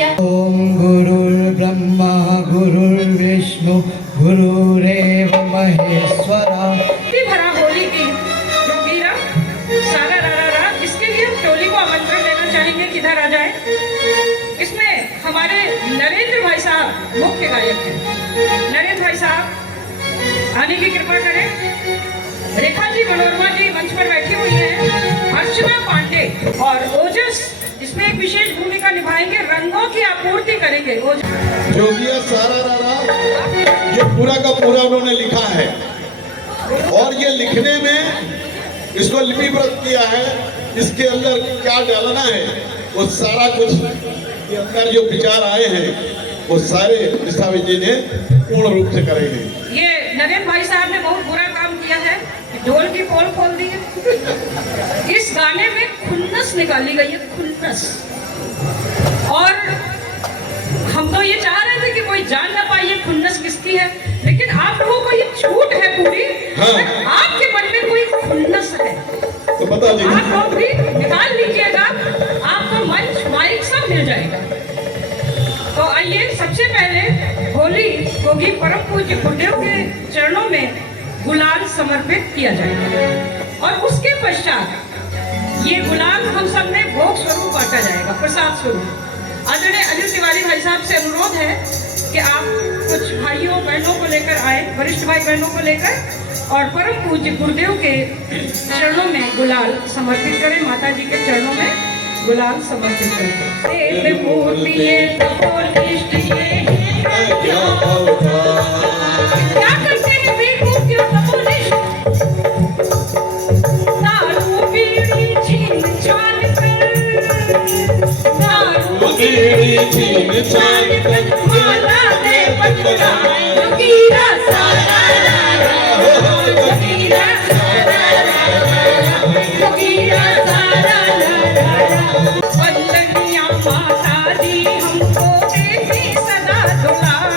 किया। ओम गुरुर्ब्रह्मा गुरुर्विष्णु गुरुरेव महेश्वरा। भरा होली की जोगीरा सारा रा इसके लिए हम टोली को आमंत्रण देना चाहेंगे, किधर आ जाए। इसमें हमारे नरेंद्र भाई साहब मुख्य गायक हैं। नरेंद्र भाई साहब आने की कृपा करें। रेखा जी मनोरमा जी मंच पर बैठी हुई हैं। अर्चना पांडे और ओजस इसमें एक विशेष भूमिका निभाएंगे, रंगों की आपूर्ति करेंगे। जोगिया सारा रारा ये पूरा का पूरा उन्होंने लिखा है और ये लिखने में इसको लिपिबद्ध किया है। इसके अंदर क्या डालना है वो सारा कुछ के अंदर जो विचार आए हैं वो सारे दस्तावेज जी ने पूर्ण रूप से करेंगे। ये नरेंद्र भाई साहब ने बहुत बुरा काम किया है, ढोल की पोल खोल दी है। इस गाने में खुन्नस निकाली गई है, खुन्नस। और हम तो ये चाह रहे थे कि कोई जान ना पाए ये खुन्नस किसकी है, लेकिन आप लोगों को ये छूट है पूरी। हाँ। आपके मन में कोई खुन्नस है तो बता दीजिए, आप लोग भी निकाल लीजिएगा, आपको मंच माइक सब मिल जाएगा। तो आइए, सबसे पहले होली होगी परम पूज्य गुरुदेव के चरणों में गुलाल समर्पित किया जाएगा और उसके पश्चात ये गुलाल हम सब में भोग स्वरूप बांटा जाएगा, प्रसाद स्वरूप। आदरणीय अनिल तिवारी भाई साहब से अनुरोध है कि आप कुछ भाइयों बहनों को लेकर आए, वरिष्ठ भाई बहनों को लेकर, और परम पूज्य गुरुदेव के चरणों में गुलाल समर्पित करें। माता जी के चरणों में गुलाल समर्पित करें। क्या करते हैं बेकूफ और तपोनिष्ठ? दारू बीड़ी छीन छान कर, दारू बीड़ी छीन छान कर, माला दे पटकाए जोगीरा सारा रा, जोगीरा सारा रा, जोगीरा सारा रा। वंदनिया माता दी हमको देती सदा दुलार,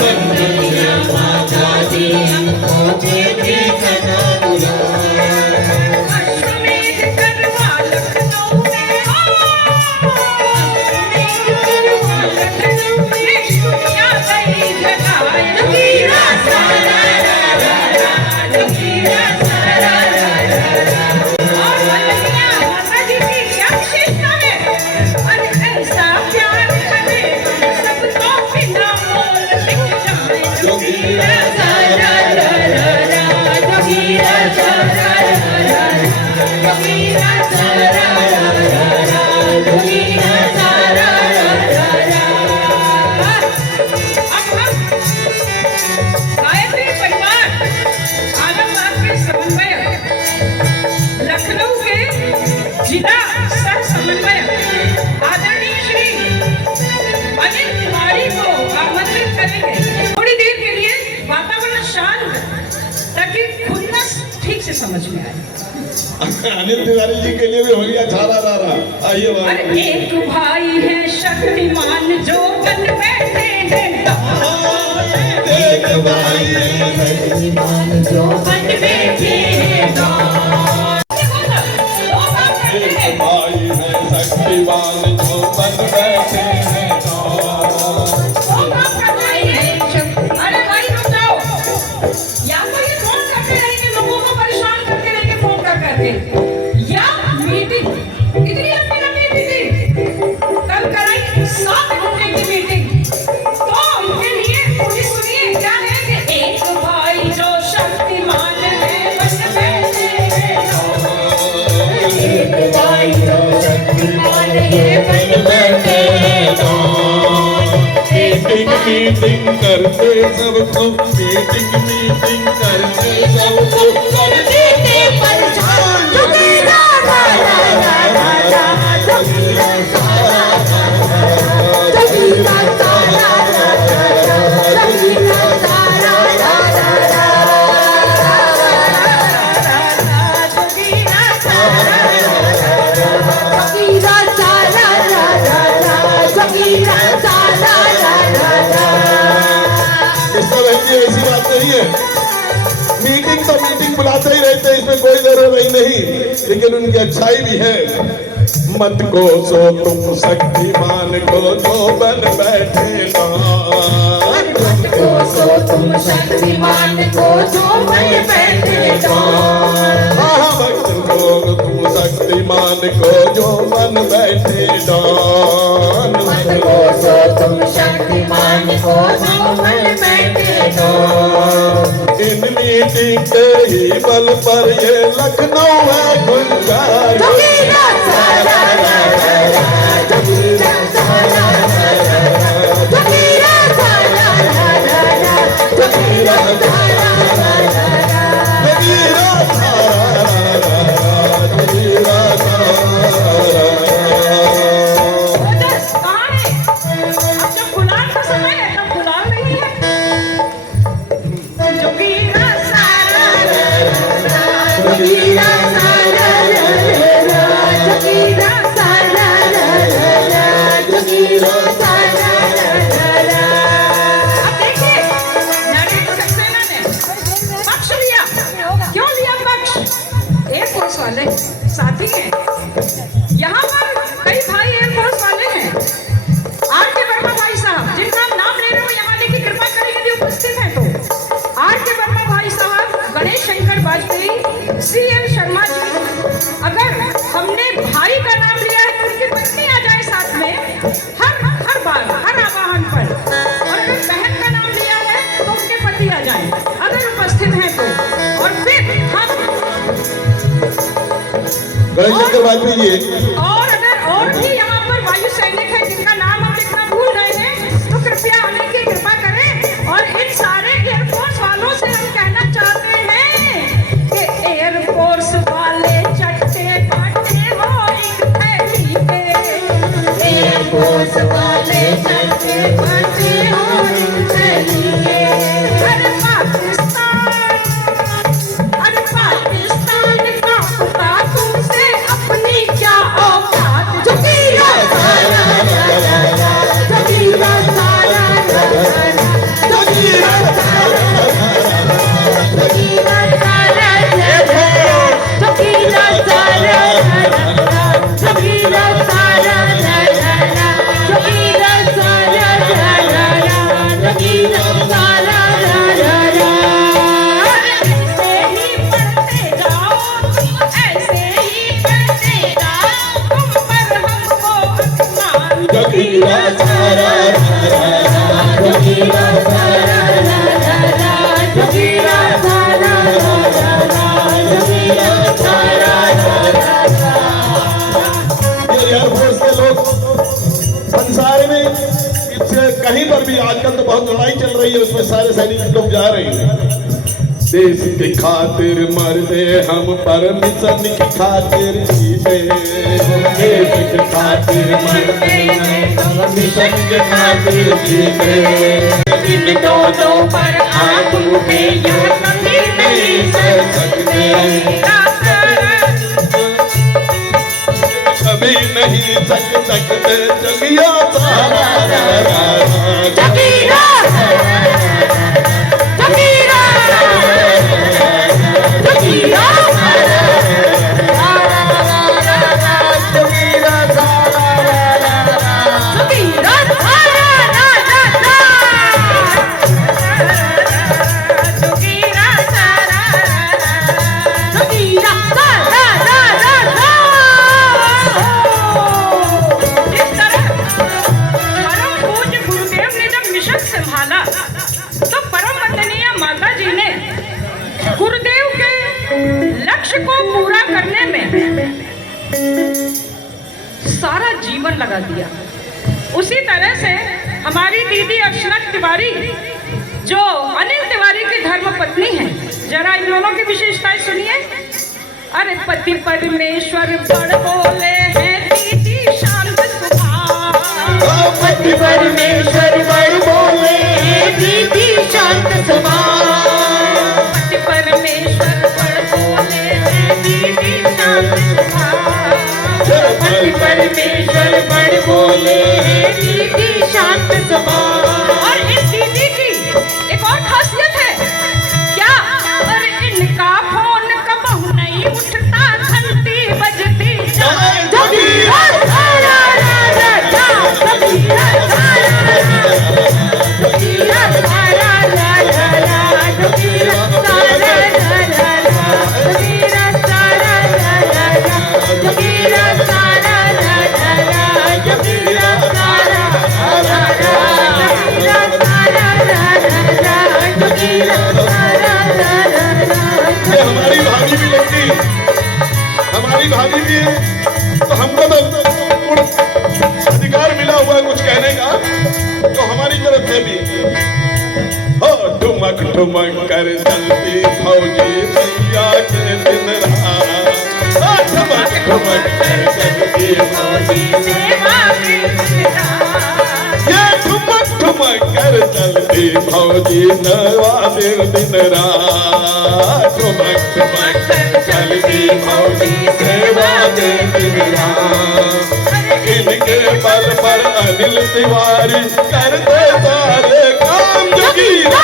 वंदनिया माता दी हमको देती सदा दुलार। अश्वमेध करवा लखनऊ में, अश्वमेध करवा लखनऊ में, दुनिया गई जगाए जोगीरा सारा रा रा रा, जोगीरा सारा रा रा रा। और वंदनिया माता जी की क्या विशेषता है? अरे ऐसा प्यार करे सबको बिना मोल बिक जाए जोगीरा सारा रा रा रा, जोगीरा सारा रा रा रा, जोगीरा सारा रा रा रा, जोगीरा सारा रा रा रा। अब हम गायत्री परिवार आलमबाग के समन्वयक, लखनऊ के जिला सह समन्वयक आदरणीय श्री अनिल तिवारी को आमंत्रित करेंगे। थोड़ी देर के लिए वातावरण शांत ताकि खुन्नस ठीक से समझ में आए। अनिल तिवारी जी के लिए भी हो गया सारा रारा। आइए अरे एक भाई है शक्तिमान जो बन बैठे हैं, एक भाई है शक्तिमान जो बन बैठे हैं। एक भाई है शक्तिमान जो बन बैठे हैं। अरे भाई रुक जाओ, या तो ये फोन करते रहेंगे, लोगों को परेशान करते रहेंगे फोन कर करके, या मीटिंग इतनी लंबी मीटिंग कल कराई 7 घंटे की मीटिंग। तो उनके लिए पूरी सुनिए क्या है कि एक भाई जो शक्तिमान है बन बैठे हैं, एक भाई जो शक्तिमान है बन बैठे हैं। मीटिंग करते सबको, मीटिंग करते सबको कर देते परेशान जोगीरा रा रा रा रा रा, जोगीरा सारा रा रा रा, जोगीरा सारा रा रा रा, जोगीरा सारा रा रा रा, जोगीरा सारा रा रा रा, जोगीरा सारा रा रा रा, जोगीरा सारा रा रा रा। इसका ऐसी बात नहीं है। मीटिंग तो मीटिंग बुलाते ही रहते हैं, इसमें कोई जरूरत नहीं, लेकिन उनकी अच्छाई भी है। मत कोसो तुम शक्तिमान को जो बन बैठे नान। कोसो तुम शक्तिमान को जो बन बैठे नान। भक्त लोग तुम शक्तिमान को जो बन बैठे नान। मत कोसो तुम शक्तिमान को जो बन बैठे नान। इन मीटिंग के ही बल पर ये लखनऊ है गुलजार। जोगीरा सारा रा रा रा, जोगीरा सारा रा रा रा, जोगीरा सारा रा रा रा, जोगीरा सारा रा रा रा। जोगीरा सारा रा रा, जोगीरा सारा रा रा। ओजस कहाँ है? अब जब गुलाल का समय है तब गुलाल नहीं है। जोगीरा सारा रा रा रा, जोगीरा सारा रा रा रा, जोगीरा सारा रा रा रा, जोगीरा सारा रा रा रा। अब देखिए नरेंद्र सक्सेना ने पक्ष लिया। क्यों लिया पक्ष? एयरफोर्स वाले साथी हैं। यहाँ पर कई भाई एयरफोर्स वाले हैं। आर.के. वर्मा भाई साहब, जिनका हम नाम ले रहे हो यहाँ आने की कृपा करें यदि उपस्थित हैं तो। आर.के. वर्मा भाई साहब, गणेश शंकर वाजपेयी, C.L. शर्मा जी। अगर हमने भाई का नाम लिया है तो उनकी पत्नी आ जाए साथ में हर बार हर आवाहन पर। और अगर बहन का नाम लिया है तो उनके पति आ जाए अगर उपस्थित हैं तो। और फिर हम गणेश शंकर वाजपेयी जी। और अगर और भी यहाँ पर वायु सैनिक है जिनका नाम हम लिखना भूल गए हैं तो कृपया आने की कृपा करें। और इन सारे एयरफोर्स वालों से हम कहना चाहते हैं कि एयरफोर्स वाले चट्टे बाटे हो एक थैली के। एयरफोर्स वाले चलते बढ़ते हो एक थैली के। अरे पाकिस्तान का पता तुमसे अपनी क्या औकात। जोगीरा सारा रा रा रा, जोगीरा सारा रा रा रा, जोगीरा सारा रा रा रा, जोगीरा सारा रा रा रा, जोगीरा सारा रा रा रा, जोगीरा सारा रा रा रा, जोगीरा सारा रा रा रा, जोगीरा सारा रा रा रा। ऐसे ही पढ़ते जाओ, ऐसे ही पढ़ते जाओ, तुम पर हमको अपमान। जोगीरा सारा रा रा रा, जोगीरा सारा रा रा रा, जोगीरा सारा रा रा रा, जोगीरा सारा रा रा रा। ये एयरफोर्स के लोग संसार में इससे कहीं पर भी आजकल तो बहुत लड़ाई चल रही है, उसमें सारे सैनिक लोग जा रहे हैं। देश की खातिर मरते हम, परमिशन की खातिर जीते। देश की खातिर मरते हम, परमिशन की खातिर जीते। इन दोनों पर आग उठे यह कभी नहीं सह सकते। कभी नहीं सक सकते। जोगिया सारा रा रा रा, जोगीरा जोगीरा जोगीरा जोगीरा जोगीरा इस तरह परम पूज्य गुरुदेव ने जब मिशन संभाला तो परम वंदनीय माता जी ने गुरुदेव के लक्ष्य को पूरा करने में सारा जीवन लगा दिया। उसी तरह से हमारी दीदी अर्चना तिवारी जो अनिल तिवारी की धर्म पत्नी है, जरा इन दोनों की विशेषताएं सुनिए। अरे पति परमेश्वर बड़ बोले हैं दीदी शांत सुभाव। पति परमेश्वर बड़ बोले दीदी शांत स्वभाव। पति परमेश्वर बड़ बोले हैं दीदी शांत सुभाव। पति परमेश्वर बड़ बोले दीदी शांत स्वभाव। और इस दीदी की एक और खासियत है क्या? अरे इनका फोन कबहू नहीं उठता, घंटी बजती जाए। जोगीरा ठुमक ठुमक कर चलती फौजी भैया के दिन रात। ठुमक ठुमक कर चलती फौजी सेवा के दिन रात। ये ठुमक ठुमक कर चलती फौजी सेवा दिन रात। ठुमक ठुमक कर चलती फौजी सेवा दिन रात। इनके बल पर अनिल तिवारी करते सारे काम। जोगीरा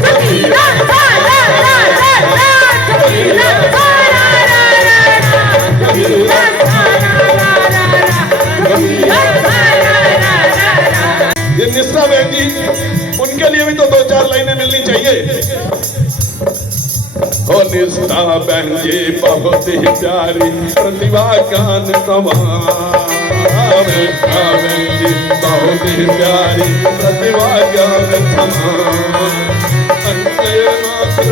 जोगीरा सारा रा रा रा जोगीरा सारा रा रा रा जोगीरा सारा रा रा रा जोगीरा सारा रा रा रा। ये निस्सा बहन जी, उनके लिए भी तो 2-4 लाइनें मिलनी चाहिए। ओ निस्सा बहन जी बहुत ही प्यारी प्रतिभा ज्ञान समान। निस्सा बहन जी बहुत ही प्यारी प्रतिभा ज्ञान समान। अंते मात्र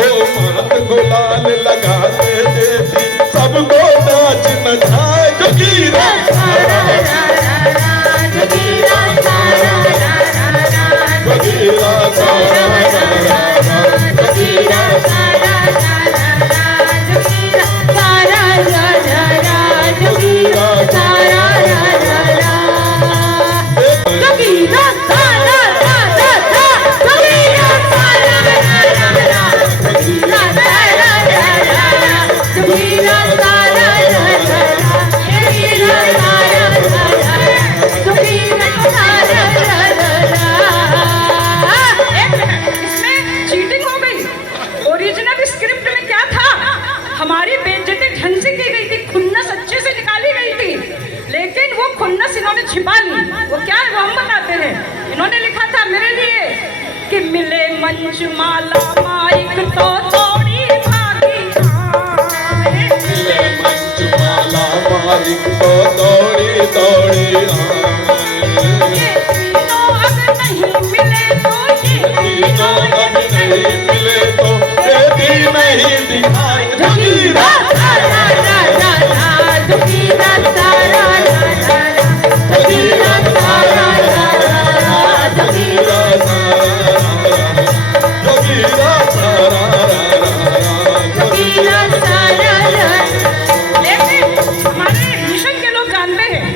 ओ मात गुलाल लगाते देती सबको नाच नचाए। जोगीरा सारा रा रा रा जोगीरा सारा रा रा रा जोगीरा सारा रा रा रा। जोगीरा सारा रा रा रा जोगीरा सारा रा रा रा जोगीरा सारा रा रा रा जोगीरा सारा रा रा रा जोगीरा सारा रा रा रा जोगीरा सारा रा रा रा जोगीरा सारा रा रा रा जोगीरा सारा रा रा रा जोगीरा सारा रा रा रा। एक मिनट, इसमें चीटिंग हो गई। ओरिजिनल स्क्रिप्ट में क्या था? हमारी बेइज्जती ढंग से की गई थी, खुन्नस अच्छे से निकाली गई थी, लेकिन वो खुन्नस इन्होंने छिपा ली। वो क्या है वो हम बताते हैं। इन्होंने लिखा था मेरे लिए कि मिले मंच माला माइक तो तोड़ी भागी आए। मिले मंच माला मालिक तो दौड़ी दौड़ी आए। ये तीनों अब नहीं मिले तो ये तीनों अब नहीं मिले तो बेटी नहीं दिखाई। जोगीरा सारा रा रा रा जोगीरा सारा रा रा रा जोगीरा सारा रा रा रा जोगीरा जोगीरा सारा रा रा रा। जोगीरा सारा रा। लेकिन हमारे मिशन के लोग जानते हैं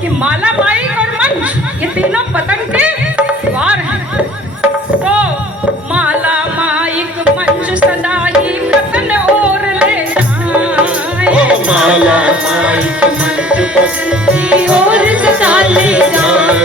कि माला माइक और मंच ये तीनों पतंग के द्वार हैं। तो माला माइक मंच सदा ही कतन और ले जाए। ओ माला माइक मंच बस की ओर सदा ले जाए।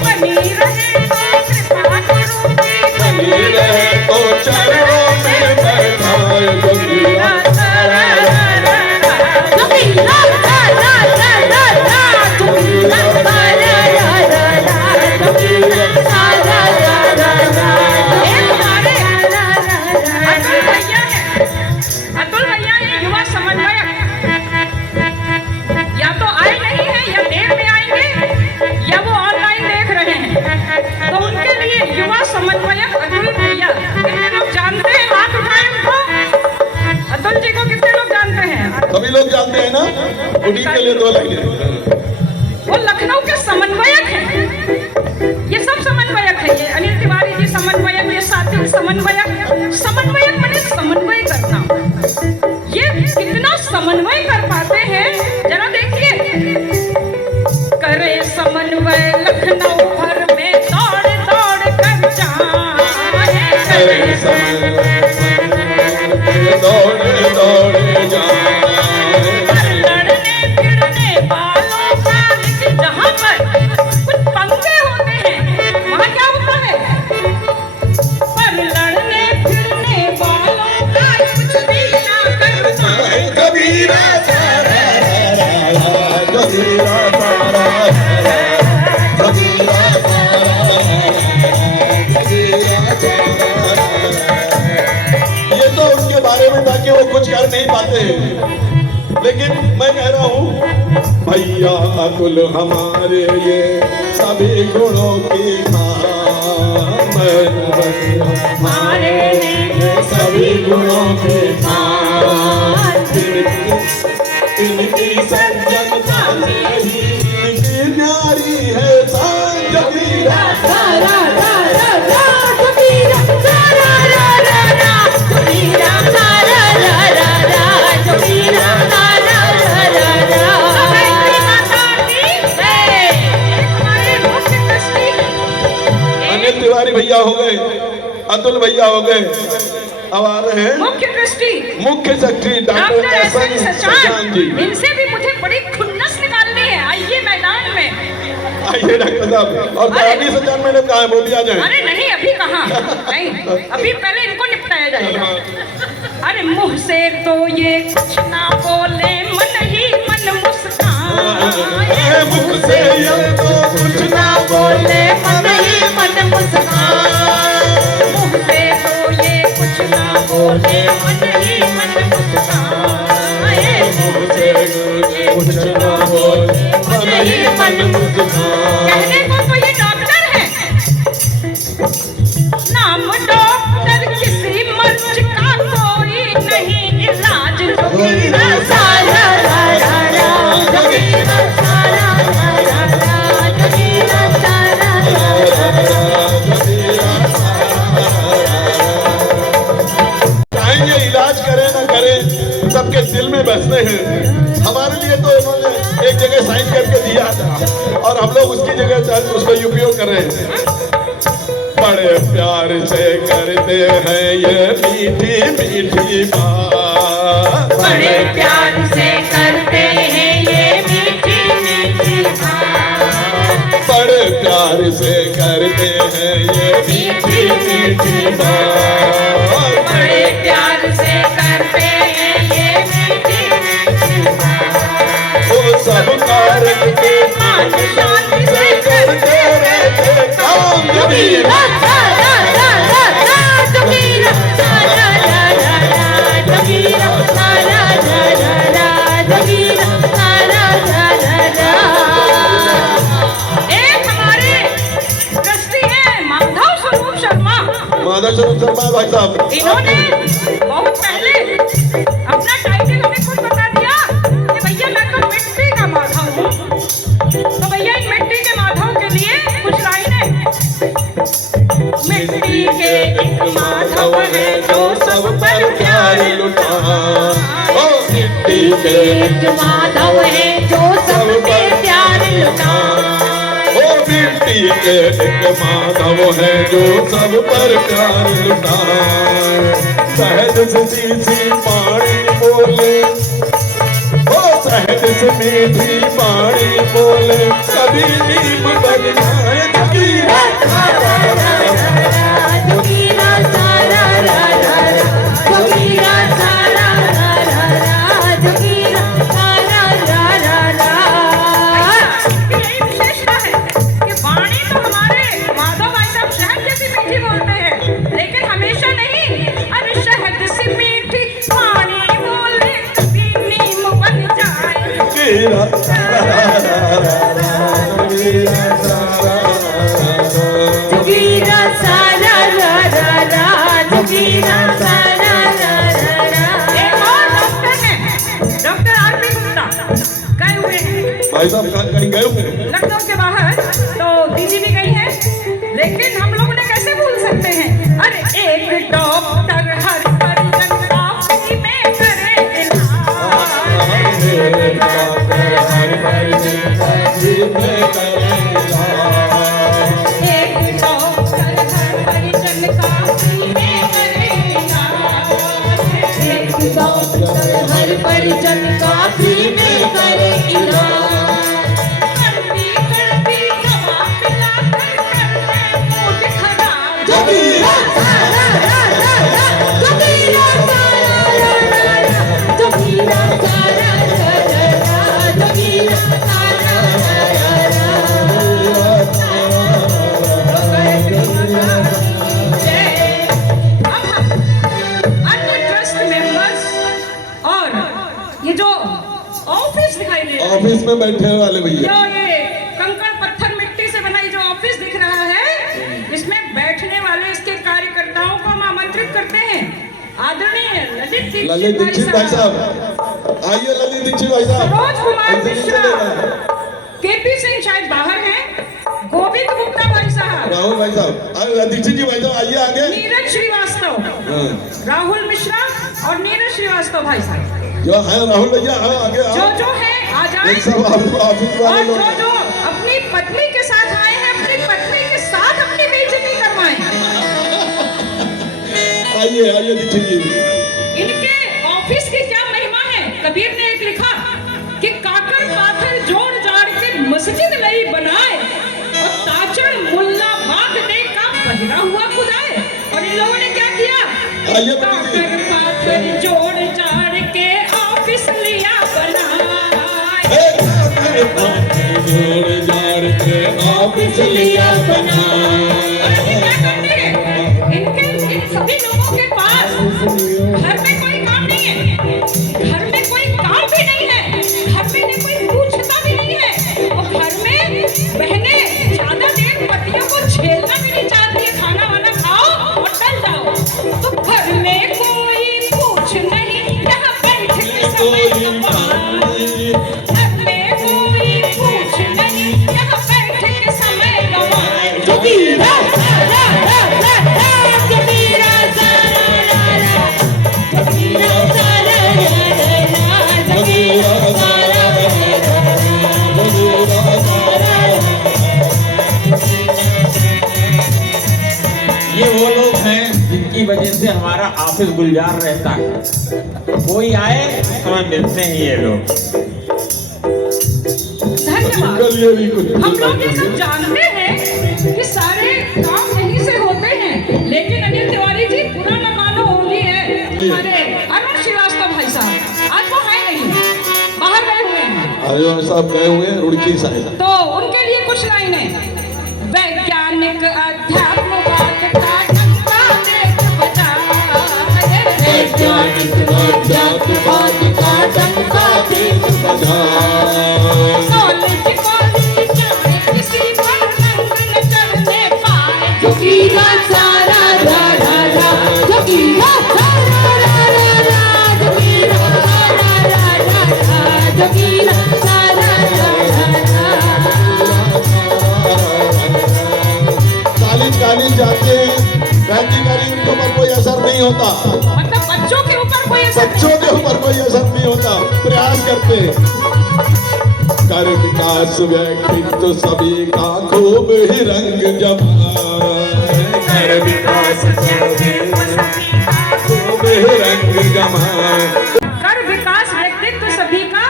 बनी रहे तो कृपा करो की बनी रहे तो चरणों में बैठाए। जोगीरा सारा रा रा रा। जोगीरा सारा रा रा रा जोगीरा सारा रा रा रा जोगीरा सारा रा रा रा एक हमारे अतुल भैया हैं। अतुल भैया ये युवा समन्वयक या तो आए नहीं हैं या देर में आएंगे या वो ऑनलाइन देख रहे हैं। तो उनके लिए युवा समन्वयक अतुल भैया, कितने लोग जानते हैं? हाथ उठाए उनको। अतुल जी को कितने लोग जानते हैं? सभी लोग जानते हैं ना। उन्हीं के लिए 2 लाइनें। वो लखनऊ के समन्वयक हैं। ये सब समन्वयक हैं। ये अनिल तिवारी जी समन्वयक, ये साथी समन्वयक। समन्वयक माने समन्वय करना। ये कितना समन्वय कर पाते हैं जरा देखिए। करे समन्वय लखनऊ भर में दौड़ दौड़ कर जाए। करे दौड़े दौड़े जाए। लड़ने फिरने वालों का जहाँ पर कुछ पंगे होते हैं वहाँ क्या होता है? पर लड़ने फिरने वालों का कुछ भी ना करना। जोगीरा सारा रा रा रा। जोगीरा सारा रा रा। जोगीरा सारा रा रा। जोगीरा सारा रा रा। ये तो उनके बारे में था कि वो कुछ कर नहीं पाते, लेकिन मैं कह रहा हूँ भैया अतुल हमारे ये सभी गुणों की खान। हमारे लिए सभी गुणों की खान। इनकी सज्जनता से ही इनकी न्यारी है तिवारी भैया हो गए, अतुल भैया हो गए, अब आ रहे हैं मुख्य ट्रस्टी मुख्य secretary doctor doctor S N. Sachan Sachan ji. इनसे भी मुझे बड़ी खुन्नस निकालनी है। आइए मैदान में। आइए डॉक्टर साहब। और कहानी सचान मैडम कहाँ है, वो भी आ जाए। अरे नहीं, अभी कहाँ, नहीं, अभी पहले इनको निपटाया जाएगा। अरे मुंह से तो ये कुछ ना बोले, मन ही मन मुस्काए। मुख से ये तो कुछ ना बोले, मन ही मन मुस्कान। मुंह से तो ये कुछ ना बोले, मन ही मन मुस्काए। मुख से कुछ ना बोले, मन ही मन मुस्कान। कहने को तो ये डॉक्टर है, नाम डॉक्टर किसी मर्ज का कोई नहीं, इलाज जोगीरा सारा रा रा रा, जोगीरा सारा रा रा रा, जोगीरा सारा रा चाहेंगे इलाज करें ना करें, सबके दिल में बसते हैं। हमारे लिए तो इन्होंने एक जगह साइन करके दिया था और हम लोग उसकी जगह उसका उपयोग कर रहे हैं। बड़े प्यार से करते हैं ये मीठी मीठी बात, बड़े प्यार से करते हैं ये मीठी मीठी बात। बड़े प्यार से करते हैं ये मीठी मीठी बात। बड़े प्यार से करते हैं ये मीठी मीठी बात। वो सब कार्य के मान शान से करते रहते काम। जोगीरा सारा रा रा रा, जोगीरा सारा रा रा रा, जोगीरा सारा रा रा रा, जोगीरा सारा रा रा रा। एक हमारे ट्रस्टी हैं माधव स्वरूप शर्मा। माधव स्वरूप शर्मा भाई साहब, इन्होंने बहुत पहले अपना टाइटल हमें खुद बता दिया कि भैया मैं तो मिट्टी का माधव हूँ। तो भैया इन मिट्टी के माधव के लिए कुछ लाइनें। मिट्टी के एक माधव है जो सब पर प्यार ओ मिट्टी के एक माधव है जो सब पे प्यार लुटा। ओ मिट्टी के एक माधव है जो सब पर प्यार लुटाए। सहज से सी पानी बोले, ओ सहज से मीठी पानी बोले, कभी नीम बन जाए। जोगीरा सारा रा रा रा, जोगीरा सारा रा रा रा, जोगीरा सारा रा रा रा, जोगीरा सारा रा रा रा। यही विशेषता है कि वाणी तो हमारे माधव भाई साहब शहद जैसी मीठी बोलते हैं, लेकिन हमेशा नहीं। अरे शहद सी मीठी वाणी बोले, कभी नीम बन जाए। जोगीरा जोगीरा सारा रा रा रा, जोगीरा सारा रा रा रा। एक और डॉक्टर हैं, डॉक्टर आर.पी. गुप्ता, गए हुए हैं भाई साहब कहीं गए होंगे। लखनऊ के बाहर, तो दीदी भी गई है, लेकिन हम लोग उन्हें कैसे भूल सकते हैं। अरे एक डॉक्टर हर परिजन का फ्री में करे इलाज। एक डॉक्टर हर परिजन का फ्री में करे इलाज। एक डॉक्टर हर परिजन का फ्री में करे इलाज। कड़वी कड़वी दवा पिलाकर करते मूड खराब। जोगीरा सारा रा रा रा, जोगीरा सारा रा रा रा, जोगीरा सारा रा रा रा, जोगीरा सारा रा रा रा। अन्य ट्रस्ट मेंबर्स और ये जो ऑफिस दिखाई दे रहा है, ऑफिस में बैठे वाले भैया, जो ये कंकड़ पत्थर मिट्टी से बनाई जो ऑफिस दिख रहा है, इसमें बैठने वाले इसके कार्यकर्ताओं को हम आमंत्रित करते हैं। आदरणीय ललित दीक्षित भाई साहब, आइए ललित दीक्षित भाई साहब। सरोज कुमार ऐसे नहीं मिश्रा, चलेगा। केपी सिंह शायद बाहर हैं, गोविंद गुप्ता भाई साहब, राहुल भाई साहब, अरे दीक्षित जी भाई साहब आइए आगे। नीरज श्रीवास्तव, हाँ, राहुल मिश्रा और नीरज श्रीवास्तव भाई साहब, जो है राहुल भैया, हाँ आगे जो आओ। जो है आ जाए। एक सब ऑफिस वाले और लोग जो जो अपनी पत्नी के साथ आए हैं, अपनी पत्नी के साथ अपनी बेइज्जती करवाएं। आइए आइए दीक्षित जी। इनके ऑफिस की क्या महिमा है। कबीर ने एक लिखा कि काकर पाथर जोड़ जाड़ के मस्जिद नहीं बनाए और ताचड़ मुल्ला बाग दे का बहिरा हुआ खुदाए। और इन लोगों ने क्या किया, आइए काकर पाथर जोड़ जाड़ के ऑफिस लिया बनाए। जोड़ जाड़ के ऑफिस लिया बनाए। और ये क्या करते हैं, इनके इन सभी लोगों के पास घर में कोई काम नहीं है, घर में कोई काम भी नहीं है, घर में इन्हें कोई पूछता भी नहीं है। और घर में बहनें ज्यादा देर पतियों को झेलना भी नहीं चाहती है, खाना वाना खाओ और टल जाओ। तो घर में कोई पूछ नहीं, यहाँ बैठ के समय गवाए। घर में कोई पूछ नहीं, यहाँ बैठ के समय गवाए। जगीरा सारा रा रा रा, जगीरा सारा रा रा, जगीरा सारा रा रा रा, जगीरा सारा रा रा रा, जगीरा सारा रा। ये वो लोग हैं जिनकी वजह से हमारा ऑफिस गुलजार रहता है। कोई आए हमें मिलते हैं ये लोग। धन्यवाद। चलिए भी कुछ हम लोग ये सब जानते हैं कि सारे काम यहीं से होते हैं, लेकिन अनिल तिवारी जी बुरा न मानो, होली है। हमारे अरुण श्रीवास्तव भाई साहब आज वो है नहीं, बाहर गए हुए हैं, आर्यन साहब गए हुए हैं रुड़की साइड। तो उनके लिए कुछ लाइनें। वैज्ञानिक अध्यात्मवाद का डंका देख बजाए। वैज्ञानिक अध्यात्मवाद का डंका देख बजाए। कॉलेज जाए किसी पर रंग न चढ़ने पाए। जगीरा सारा रा रा रा, जगीरा सारा रा रा रा, जगीरा सारा रा रा रा, जगीरा सारा रा रा रा। कॉलेज कॉलेज जाते हैं, क्रांतिकारी उनके ऊपर कोई असर नहीं होता, मतलब बच्चों के ऊपर कोई असर नहीं। बच्चों के ऊपर कोई असर नहीं होता, प्रयास करते हैं। कर विकास व्यक्तित्व सभी का खूब ही रंग जमाए। कर विकास खूब ही रंग जमाए। कर विकास व्यक्तित्व सभी का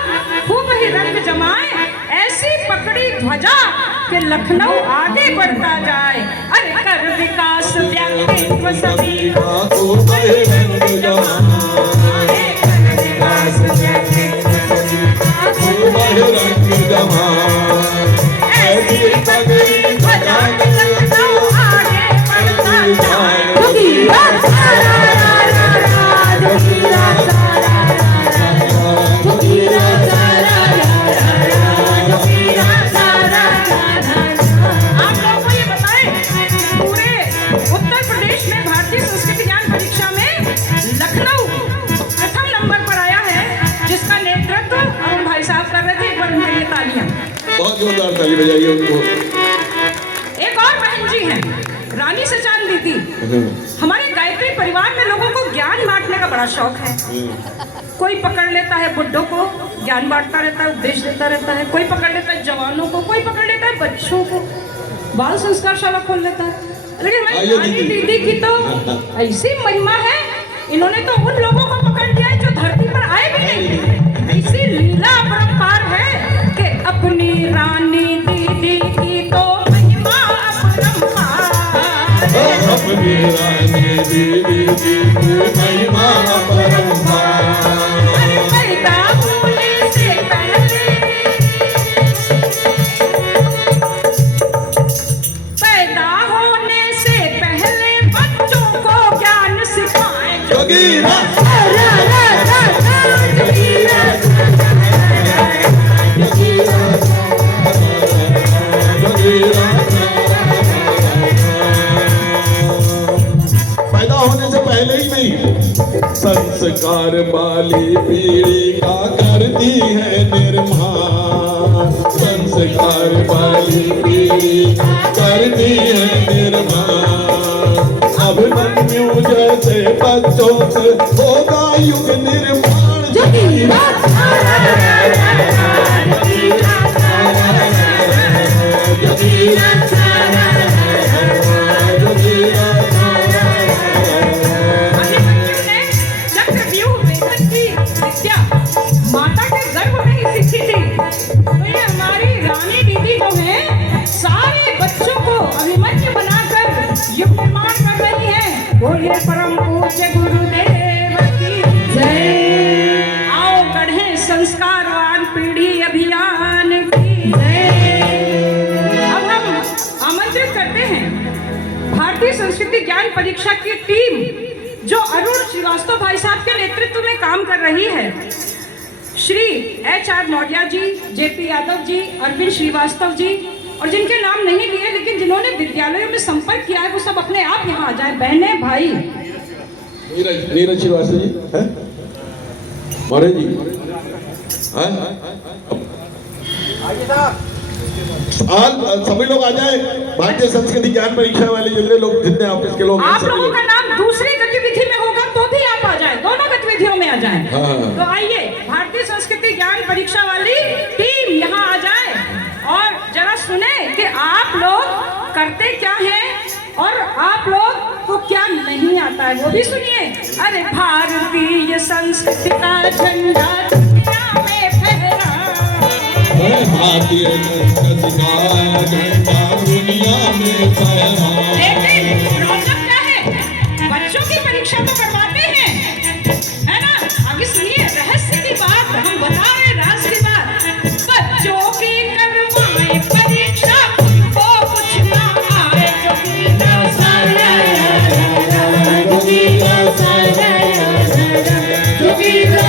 खूब ही रंग जमाए। ऐसी पकड़ी ध्वजा कि लखनऊ आगे बढ़ता जाए। अरे कर विकास व्यक्तित्व सभी का खूब ही रंग जमाए। कर विकास व्यक्तित्व सभी का खूब ही रंग जमाए। ऐसी पगड़ी ध्वजा कि लखनऊ आगे बढ़ता जाए। जगीरा सारा रा रा रा, जगीरा सारा रा रा रा, जगीरा सारा रा रा रा, जगीरा सारा रा रा रा। आप लोगों को ये बताएं, पूरे उत्तर प्रदेश में भारतीय संस्कृति ज्ञान परीक्षा में लखनऊ प्रथम नंबर पर आया है, जिसका नेतृत्व अरुण भाई साहब कर रहे थे। एक बार उनके लिए तालियां। बहुत जोरदार ताली बजाइए उनको। एक और बहन जी हैं, रानी सचान दीदी। हमारे गायत्री परिवार में लोगों को ज्ञान बांटने का बड़ा शौक है। कोई पकड़ लेता है बुड्ढों को, ज्ञान बांटता रहता है, उपदेश देता रहता है। कोई पकड़ लेता है जवानों को, कोई पकड़ लेता है बच्चों को, बाल संस्कार शाला खोल लेता है। लेकिन हमारी आइए रानी दीदी। दीदी की तो ऐसी महिमा है, इन्होंने तो उन लोगों को पकड़ लिया है जो धरती पर आए भी नहीं। ऐसी लीला अपरंपार है कि अपनी रानी दीदी की तो महिमा अपरंपार है। अपनी रानी दीदी की महिमा अपरंपार। पैदा होने से पहले, पैदा होने से पहले बच्चों को ज्ञान सिखाएं। जगीरा रा रा रा रा, जगीरा सारा रा रा रा, जगीरा जगीरा। पैदा होने से पहले ही नहीं, संस्कार वाली पीढ़ी का करती है निर्माण। संस्कार वाली पीढ़ी करती है निर्माण। अभिमन्यु जैसे बच्चों से होगा युग निर्माण। जगीरा सारा रा रा रा, जगीरा सारा रा रा, जगीरा सारा रा रा, जगीरा सारा रा रा। बोलिए परम पूज्य गुरुदेव की जय। आओ गढ़े संस्कारवान पीढ़ी अभियान की अब हम आमंत्रित करते हैं भारतीय संस्कृति ज्ञान परीक्षा की टीम जो अरुण श्रीवास्तव भाई साहब के नेतृत्व में काम कर रही है। श्री HR मौर्या जी, JP यादव जी, अरविंद श्रीवास्तव जी और जिनके नाम नहीं लिए लेकिन जिन्होंने विद्यालयों में संपर्क किया है वो सब अपने आप यहाँ आ जाए। बहने भाई नीरज श्रीवास्तव जी हैं, मौर्य जी हैं, सभी लोग आ जाए। भारतीय संस्कृति ज्ञान परीक्षा वाले जितने लोग, जितने ऑफिस के लोग, आप लोगों का नाम दूसरी गतिविधि में होगा तो भी आप आ जाए, दोनों गतिविधियों में आ जाए। हाँ। तो आइए भारतीय संस्कृति ज्ञान परीक्षा वाली टीम यहाँ आ जाए और जरा सुने कि आप लोग करते क्या हैं और आप लोग को क्या नहीं आता है वो भी सुनिए। अरे भारतीय संस्कृति का झंडा दुनिया में फहरा, भारतीय संस्कृति का झंडा दुनिया में फहरा। लेकिन प्रॉब्लम क्या है, बच्चों की परीक्षा तो करवाते हैं, है ना। आगे सुनिए रहस्य की बात, हम बता रहे राज की बात। बच्चों की करवाए परीक्षा वो कुछ ना आए जो कि ना सारा जो कि ना सारा जो कि ना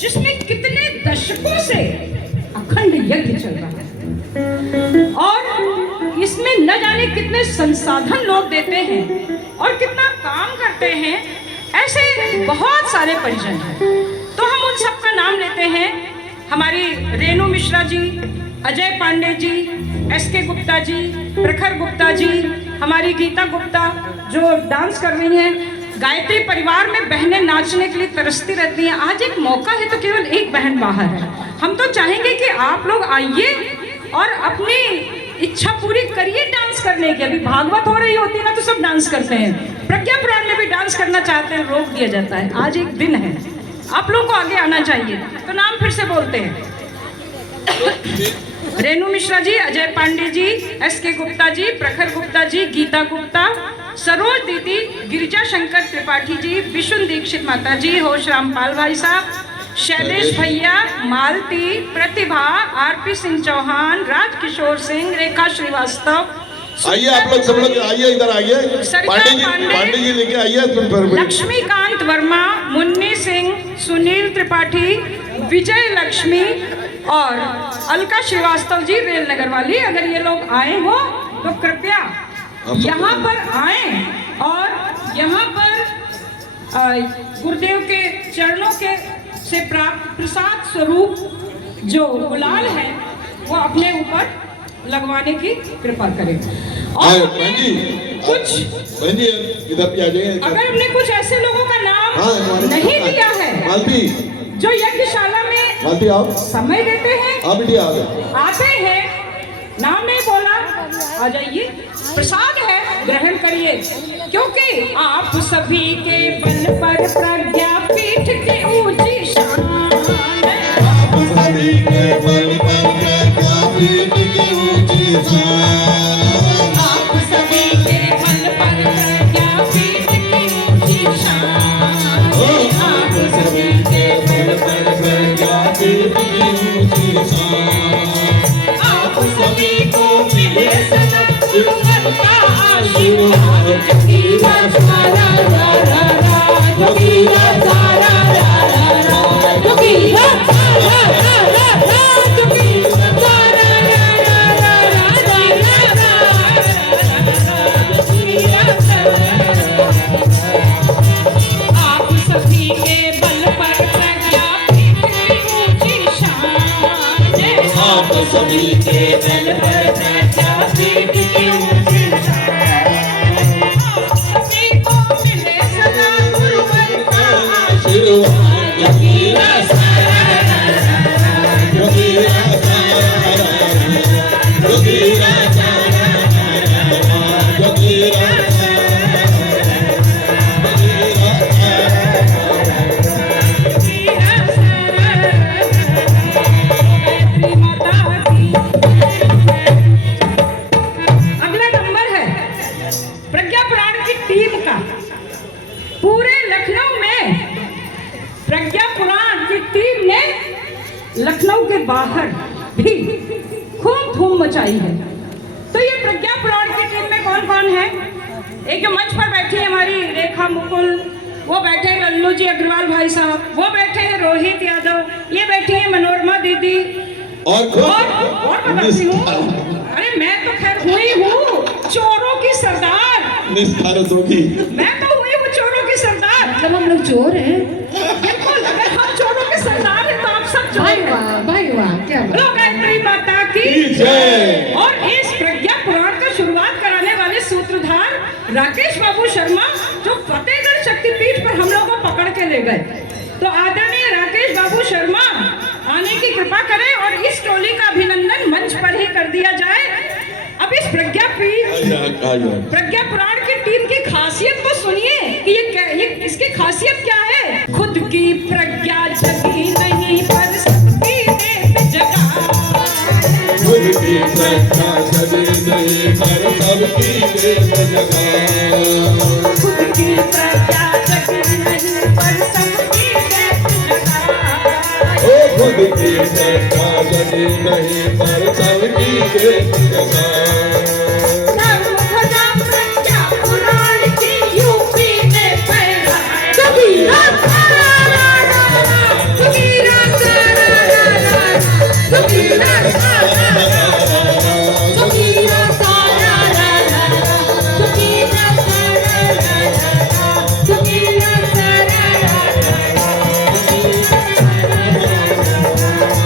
जिसमें कितने दशकों से अखंड यज्ञ चल रहा है और इसमें न जाने कितने संसाधन लोग देते हैं और कितना काम करते हैं। ऐसे बहुत सारे परिजन हैं तो हम उन सबका नाम लेते हैं। हमारी रेणु मिश्रा जी, अजय पांडे जी, SK गुप्ता जी, प्रखर गुप्ता जी, हमारी गीता गुप्ता जो डांस कर रही हैं। गायत्री परिवार में बहनें नाचने के लिए तरसती रहती हैं। आज एक मौका है तो केवल एक बहन बाहर है। हम तो चाहेंगे कि आप लोग आइए और अपनी इच्छा पूरी करिए डांस करने की। अभी भागवत हो रही होती है ना तो सब डांस करते हैं, प्रज्ञा पुराण में भी डांस करना चाहते हैं, रोक दिया जाता है। आज एक दिन है, आप लोगों को आगे आना चाहिए। तो नाम फिर से बोलते हैं। रेणु मिश्रा जी, अजय पांडे जी, SK गुप्ता जी, प्रखर गुप्ता जी, गीता गुप्ता, सरोज दीदी, गिरिजा शंकर त्रिपाठी जी, विशुन दीक्षित माता जी, होश रामपाल भाई साहब, शैलेश भैया, मालती, प्रतिभा, RP सिंह चौहान, राजकिशोर सिंह, रेखा श्रीवास्तव। आइए आप लोग, सब लोग आइए, इधर आइए। पांडे जी लेके आइए। लक्ष्मीकांत वर्मा, मुन्नी सिंह, सुनील त्रिपाठी, विजय लक्ष्मी और अलका श्रीवास्तव जी, रेलनगर वाली। अगर ये लोग आए हो तो कृपया यहाँ पर आए और यहाँ पर गुरुदेव के चरणों के से प्राप्त प्रसाद स्वरूप जो गुलाल है वो अपने ऊपर लगवाने की कृपा करें। और कुछ इधर भी आ जाइए। अगर हमने कुछ ऐसे लोगों का नाम नहीं दिया है मालती जो यज्ञशाला में मालती आप समय देते हैं, आप भी आते हैं, नाम नहीं बोला, आ जाइए, प्रसाद है, ग्रहण करिए। क्योंकि आप सभी के बल पर प्रज्ञा पीठ की ऊंची शान, आप सभी के बल पर प्रज्ञा पीठ की ऊंची शान, आप सभी के बल पर प्रज्ञा पीठ की ऊंची शान, आप सभी के बल पर प्रज्ञा पीठ की ऊंची शान, आप सभी को मिले सनम सुंदर का आशीर्वाद। जोगीरा सारा रा रा रा, जोगीरा सारा रा रा रा, जोगीरा सारा रा रा रा, जोगीरा सारा रा रा रा रा, जोगीरा सारा। आप सभी के बल पर प्रज्ञा पीठ की ऊंची शान, आप सभी के बल पर प्रज्ञा पीठ की ऊंची शान, आप सभी को मिले सदा शुरुआत जोगीरा सारा जोगीरा सारा जोगीरा सारा जोगीरा अगला नंबर है प्रज्ञा पुराण की टीम का। पूरे लखनऊ में प्रज्ञा पुराण की टीम ने लखनऊ के बाहर भी खूब धूम मचाई है। तो ये प्रज्ञा पुराण की टीम में कौन कौन है? एक जो मंच पर बैठी है हमारी रेखा मुकुल, वो बैठे हैं लल्लू जी अग्रवाल भाई साहब, वो बैठे हैं रोहित यादव, ये बैठी है मनोरमा दीदी और बताती हूँ, अरे मैं तो खैर हुई हूँ चोरों की सरदार, निस्तारत होगी। मैं तो हुई हूँ चोरों की सरदार। मतलब हम लोग चोर हैं। बिल्कुल, अगर हम चोरों के सरदार हैं तो आप सब चोर हैं। भाई वाह क्या बात। बोलो गायत्री माता की जय। और इस प्रज्ञा पुराण का शुरुआत कराने वाले सूत्रधार राकेश बाबू शर्मा, जो फतेहगढ़ शक्तिपीठ पर हम लोग को पकड़ के ले गए, तो आदरणीय राकेश बाबू शर्मा आने की कृपा करें और इस टोली का अभिनंदन मंच पर ही कर दिया जाए। अब इस प्रज्ञा पुराण की टीम की खासियत को सुनिए कि ये इसकी खासियत क्या है। खुद की प्रज्ञा जगी नहीं पर सबकी देव जगा, खुद की प्रज्ञा जगी नहीं पर सबकी देव जगा, खुद की प्रज्ञा जगी नहीं पर सबकी देव जगा, ओ खुद की प्रज्ञा जगी नहीं पर सबकी देव जगा। सर्वप्रजा प्रज्ञा पुराण की यूपी में पैदा, जोगीरा सारा जोगीरा सारा जोगीरा सारा जोगीरा सारा जोगीरा सारा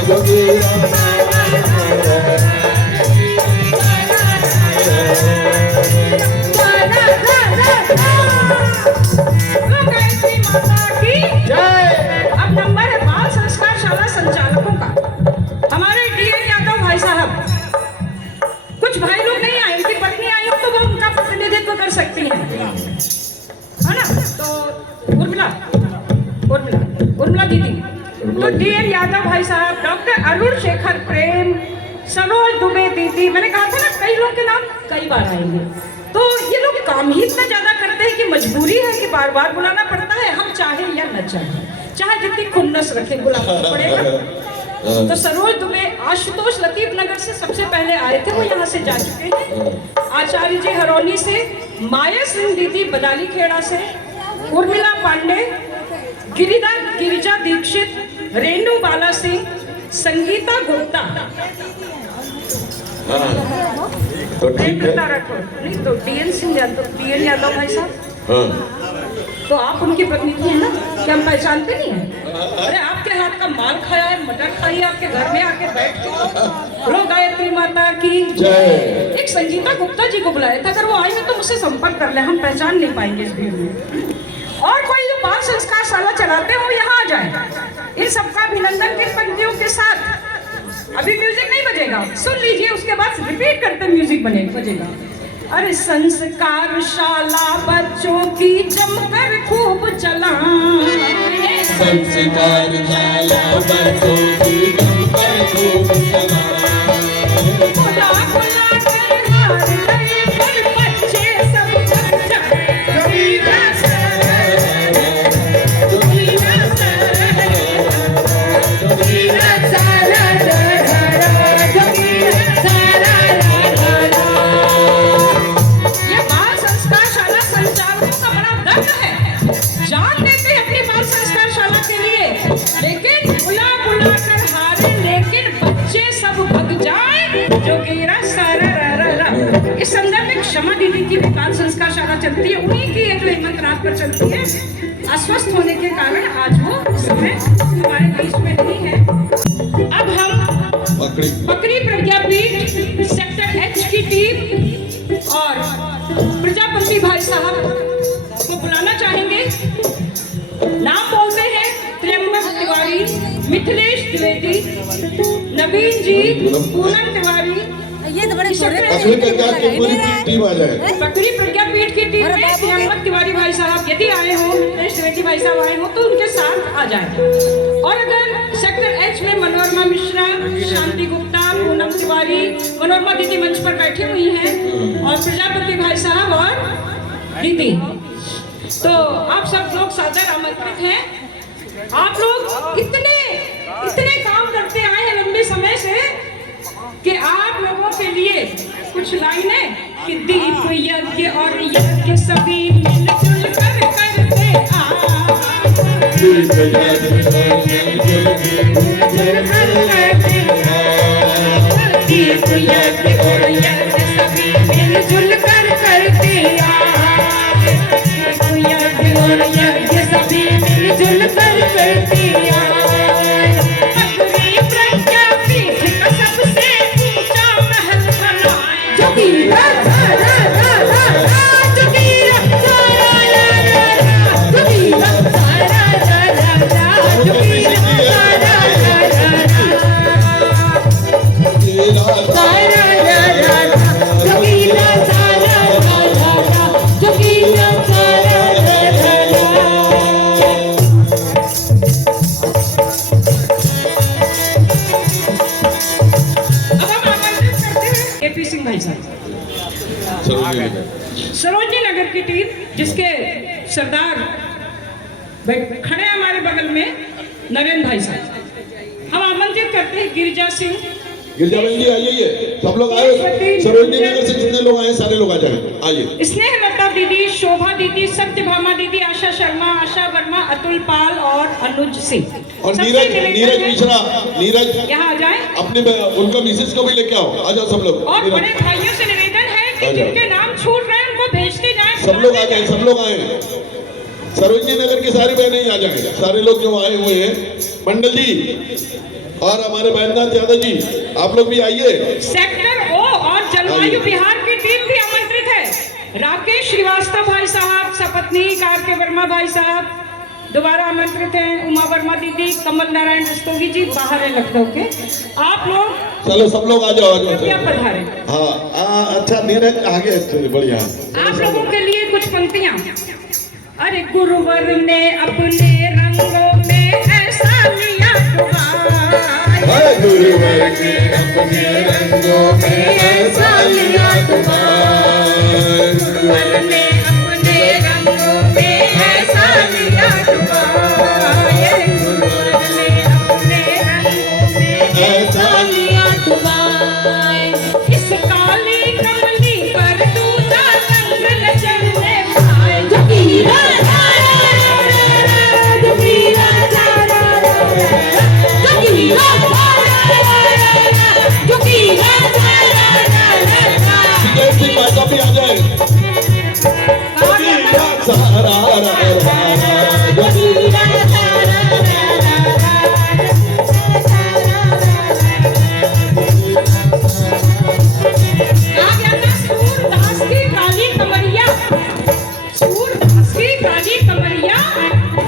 जोगीरा गायत्री माता की जय। अब नंबर है बाल संस्कार शाला संचालकों का। हमारे डीएन यादव भाई साहब, कुछ भाई लोग नहीं आए, उनकी पत्नी आई हो तो वो उनका प्रतिनिधित्व कर सकती हैं, है ना? तो उर्मिला दीदी, तो डीएन यादव भाई साहब, डॉक्टर अरुण शेखर प्रेम, सरोज दुबे दीदी, मैंने कहा था ना कई लोगों के नाम कई बार आएंगे। तो ये लोग काम ही इतना ज्यादा करते हैं कि मजबूरी है कि बार बार बुलाना पड़ता है, हम चाहे या न चाहे, चाहे जितनी खुन्नस रखे बुलाना पड़ेगा। तो सरोज दुबे आशुतोष लतीफ नगर से सबसे पहले आए थे, वो यहाँ से जा चुके हैं। आचार्य जी हरौनी से, माया सिंह दीदी बदाली खेड़ा से, उर्मिला पांडे, गिरिजा दीक्षित, रेणु बाला सिंह, संगीता गुप्ता, तो ठीक है। नहीं तो डीएन यादव भाई साहब, तो आप उनकी प्रतिनिधि हैं ना, क्या हम पहचानते नहीं हैं? अरे आपके हाथ का माल खाया है, मटर खाई है, आपके घर में आके बैठ के बोलो गायत्री माता की जय। एक संगीता गुप्ता जी को बुलाया था, अगर वो आए हैं तो मुझसे संपर्क कर ले, हम पहचान नहीं पाएंगे इस भीड़ में। और कोई जो बाल संस्कार शाला चलाते हैं वो यहाँ आ जाए। इन सबका अभिनंदन किन पंक्तियों के साथ? अभी म्यूजिक नहीं बजेगा, सुन लीजिए, उसके बाद रिपीट करते म्यूजिक बजेगा। अरे संस्कार शाला बच्चों की जमकर खूब चला, संस्कार शाला बच्चों की जमकर खूब चला, बुला बुला कर हार गए पर बच्चे सब थक जाए, जोगीरा सारा जोगीरा सारा जोगीरा सारा जोगीरा सारा। ये बाल संस्कार शाला संचालकों का बड़ा दर्द है, जान देते हैं अपनी बाल संस्कार शाला के लिए, लेकिन बुला बुला कर हारे, लेकिन बच्चे सब भग जाए, जोगीरा सारा रा रा रा। इस संदर्भ में क्षमा दीदी की भी बाल संस्कार शाला चलती है, उन्हीं की एक हिम्मत रात पर चलती है। अस्वस्थ होने के कारण आज वो इस समय हमारे बीच में नहीं है। अब हम बकरी प्रज्ञापीठ सेक्टर एच की टीम और प्रजापति भाई साहब को बुलाना चाहेंगे। नाम बोलते हैं नवीन जी, पूनम तिवारी, ये तो बड़े छोटे असली प्रज्ञा की पूरी टीम आ जाए। बकरी प्रज्ञापीठ की टीम में मोहम्मद तिवारी भाई साहब यदि आए हो, त्रिवेदी भाई साहब आए हो तो उनके साथ आ जाए। और अगर सेक्टर एच में मनोरमा मिश्रा, शांति गुप्ता, पूनम तिवारी, मनोरमा दीदी मंच पर बैठी हुई हैं और प्रजापति भाई साहब और दीदी, तो आप सब लोग सादर आमंत्रित हैं। आप लोग इतने काम करते आए हैं लंबे समय से कि आप लोगों के लिए कुछ लाइनें कि दीप यज्ञ और यज्ञ सभी मिलजुल कर करते दीप यज्ञ और यज्ञ सभी मिलजुल कर करते दीप यज्ञ और यज्ञ सभी मिलजुल कर करते सरोजनी नगर की टीम, जिसके सरदार खड़े हमारे बगल में नरेंद्र भाई साहब, हम आमंत्रित करते हैं गिरिजा सिंह। गिरिजा बहन जी आइए, सब लोग आए, सरोजनी नगर से जितने लोग आए सारे लोग आ जाए, आइए। स्नेहलता दीदी, शोभा दीदी, सत्यभामा दीदी, आशा शर्मा, आशा वर्मा, अतुल पाल और अनुज सिंह और नीरज मिश्रा, नीरज यहाँ आ जाए। अपने उनका मिसेज को भी लेके आओ, आ जाओ सब लोग। और बड़े भाइयों से निवेदन है कि जिनके नाम छूट रहे हैं उनको भेजते जाए। सब लोग आ जाए, सब लोग आए, सरोजनी नगर की सारी बहनें आ जाए, सारे लोग जो आए हुए हैं, मंडल जी और हमारे बैद्यनाथ यादव जी, आप लोग भी आइए। सेक्टर ओ और जलवायु बिहार की टीम भी आमंत्रित है। राकेश श्रीवास्तव भाई साहब, सपत्नी कार के वर्मा भाई साहब दोबारा आमंत्रित हैं। उमा वर्मा दीदी, कमल नारायण रस्तोगी जी बाहर है लखनऊ के। आप लोग चलो सब लोग आ जाओ, क्या पधारे। हाँ अच्छा, नीरज आगे, बढ़िया। आप लोगों के लिए कुछ पंक्तियां। अरे गुरुवर ने अपने रंगों में ऐसा लिया तुम्हारा, गुरुवर ने अपने रंगों में ऐसा लिया तुम्हारा, गुरुवर ने अपने रंगों में ऐसा लिया तुम्हारा, गुरुवर ने अपने रंगों में ऐसा लिया तुम्हारा। इस काली कमली पर दूजा रंग न चलने पाए, जोगीरा भी आ जाए।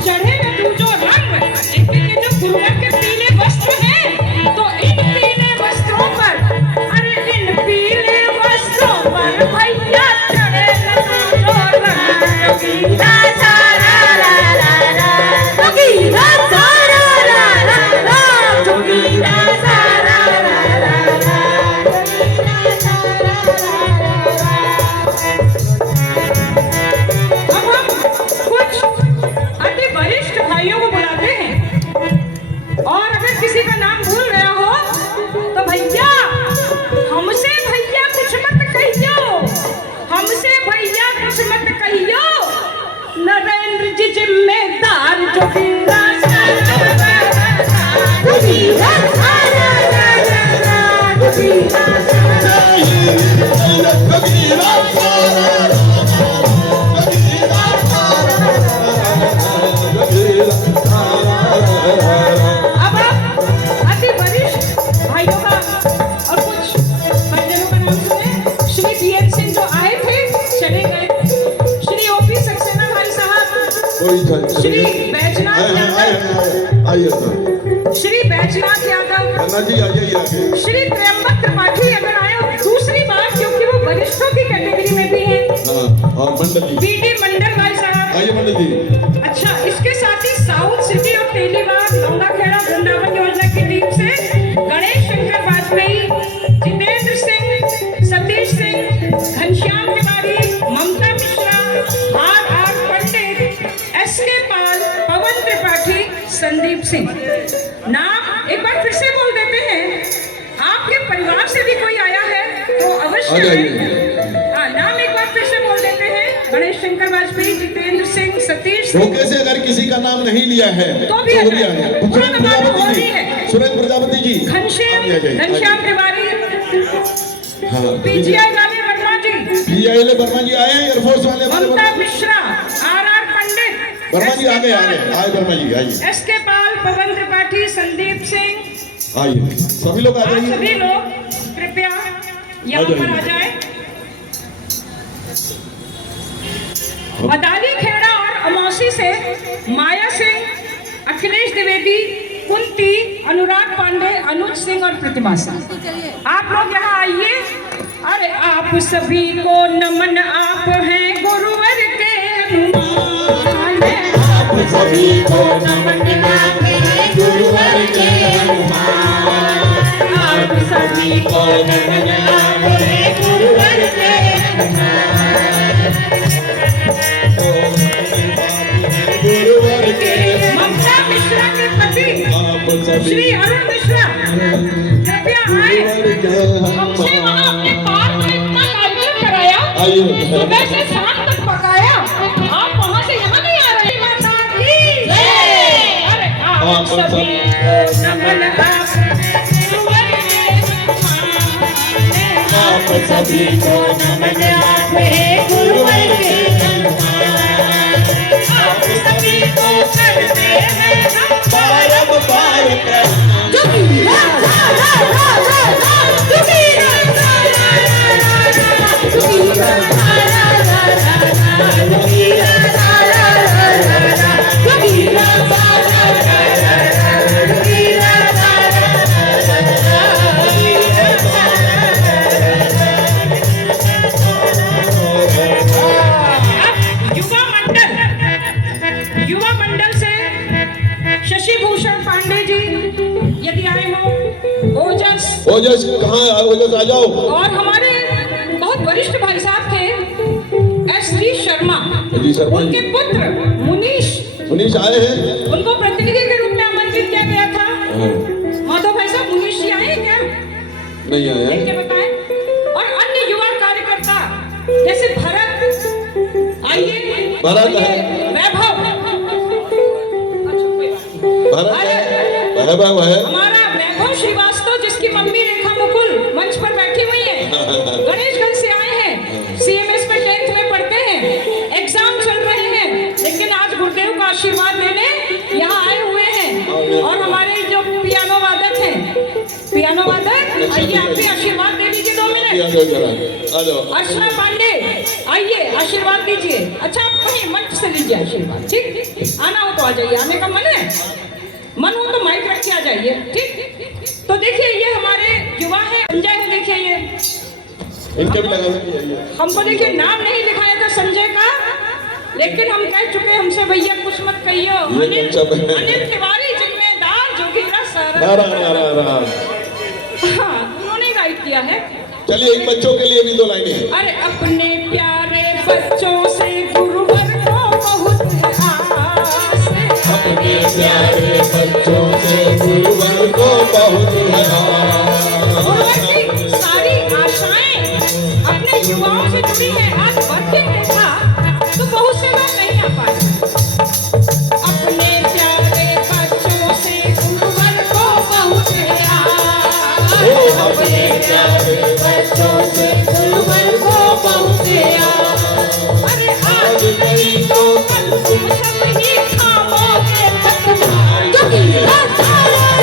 चढ़े न दूजो रंग, इनके जो गुरुवर के पीले वस्त्र हैं, तो इन पीले वस्त्रों पर, अरे इन पीले वस्त्रों पर भैया चढ़े न दूजो रंग। जोगीरा सारा रा रा रा, जोगीरा सारा रा रा रा, जोगीरा सारा रा रा रा, जोगीरा सारा रा रा रा। अब हम कुछ अति वरिष्ठ भाइयों को बुलाते हैं, और अगर किसी का नाम भूल गया हो तो भैया हमसे भैया कुछ मत कहियो, हमसे भैया कुछ मत कहियो, नरेंद्र जी जिम्मेदार। जोगीरा सारा रा रा रा, जोगीरा सारा रा रा रा, जोगीरा सारा अब आप अति वरिष्ठ भाइयों का और कुछ परिजनों का नाम सुने। श्री बीएन सिंह जो आए थे चले गए, श्री ओपी सक्सेना भाई साहब, श्री बैजनाथ यादव, आइए सर। श्री बैजनाथ यादव, खन्ना जी आइए आगे। श्री त्र्यंबक त्रिपाठी अगर आए हो, दूसरी बात क्योंकि वो वरिष्ठों की कैटेगरी में भी है। हाँ, और मंडल जी बीडी मंडल भाई साहब। आइए मंडल जी। अच्छा, इसके साथ ही साउथ सिटी और तेलीबाग लौंडाखेड़ा वृंदावन योजना की टीम से गणेश शंकर वाजपेयी, जितेंद्र सिंह, सतीश सिंह, घनश्याम तिवारी, ममता मिश्रा, आर पंडित, एसके पाल, पवन त्रिपाठी, संदीप सिंह। नाम एक बार फिर से बोल देते हैं, आपके परिवार से भी कोई आया है तो अवश्य हाँ, नाम एक बार फिर से बोल देते हैं, गणेश शंकर वाजपेयी, जितेंद्र सिंह, सतीश सिंह। धोखे से अगर किसी का नाम नहीं लिया है तो भी लिया है। सुरेंद्र प्रजापति जी, सुरेंद्र प्रजापति जी, घनश्याम तिवारी, हाँ, पीजीआई वाले वर्मा जी, पीजीआई वर्मा जी आए हैं, एयरफोर्स वाले ममता मिश्रा, आर पंडित, वर्मा जी आगे आए वर्मा जी आइए। एसके पाल, पवन त्रिपाठी, संदीप सिंह, आइए सभी लोग आ आप जाइए। सभी लोग कृपया यहाँ पर आ जाए। मदाली खेड़ा और अमौसी से माया सिंह, अखिलेश द्विवेदी, कुंती, अनुराग पांडे, अनुज सिंह और प्रतिमा सिंह। आप लोग यहाँ आइए। अरे आप सभी को नमन, आप हैं गुरुवर के हनुमान। आप सभी को नमन, आप हैं गुरुवर के हनुमान। आप सभी को नमन, आप हैं गुरुवर के गुरुवर के ममता मिश्रा के पति आप सभी श्री अरुण मिश्रा कृपया आए। हमसे वहाँ अपने पार्क में इतना कार्यक्रम कराया, सुबह से शाम तक पकाया, आप वहाँ से यहाँ नहीं आ रहे। माता की जय। अरे आप सभी को नमन, आप सभी को नमन, आप हैं गुरुवर के आप सभी को करते हैं हम बार प्रणाम। जोगीरा रा रा रा रा रा, जोगीरा रा रा रा रा, जोगीरा रा रा रा रा, जोगीरा रा रा रा रा, जोगीरा रा रा रा रा, जोगीरा रा युवा मंडल से शशि भूषण पांडे जी यदि आए हो, ओजस कहाँ ओजस आ जाओ। और हमारे बहुत वरिष्ठ भाई साहब थे एस.डी. शर्मा, उनके पुत्र मुनीश आए हैं। उनको प्रतिनिधि के रूप में आमंत्रित किया गया था। माधव भाई साहब, मुनीश जी आए क्या? नहीं आया देख के बताएं। और अन्य युवा कार्यकर्ता जैसे भरत, आइए भरत है। वैभव, वैभव है, हमारा वैभव श्रीवास्तव जिसकी मम्मी रेखा मुकुल मंच पर बैठी हुई है, गणेशगंज से आए हैं, सीएमएस में 10th में पढ़ते हैं, एग्जाम चल रहे हैं, लेकिन आज गुरुदेव का आशीर्वाद लेने यहाँ आए हुए हैं। और हमारे जो पियानो वादक हैं, पियानो वादक आइए, आप भी आशीर्वाद दे दीजिए 2 मिनट। अर्चना पांडे आइए, आशीर्वाद दीजिए। अच्छा, आप कहीं मंच से लीजिए आशीर्वाद, ठीक? आना हो तो आ जाइए, आने का मन है, मन हो तो माइक रख के आ जाइए, ठीक? तो देखिए, ये हमारे युवा है, संजय को देखिए, ये इनके भी लगा दीजिए। हमको देखिए नाम नहीं लिखाया था संजय का, लेकिन हम कह चुके हमसे भैया कुछ मत कहियो। अनिल तिवारी जिम्मेदार जोगीरा सर, हाँ, उन्होंने राइट किया है। चलिए एक बच्चों के लिए भी 2 लाइनें। अरे अपने प्यारे बच्चों से गुरुवर को बहुत आस, अपने प्यारे बच्चों से गुरुवर को बहुत गुरुवर की सारी आशाएं अपने युवाओं से जुड़ी है। आज वर्किंग देखा तो बहुत से लोग नहीं आ पाए। अपने प्यारे बच्चों से गुरुवर को बहुत आस, अपने प्यारे बच्चों से गुरुवर को बहुत आस। अरे आज नहीं तो कल तुम सब ही खाओगे पतवार। जोगीरा रा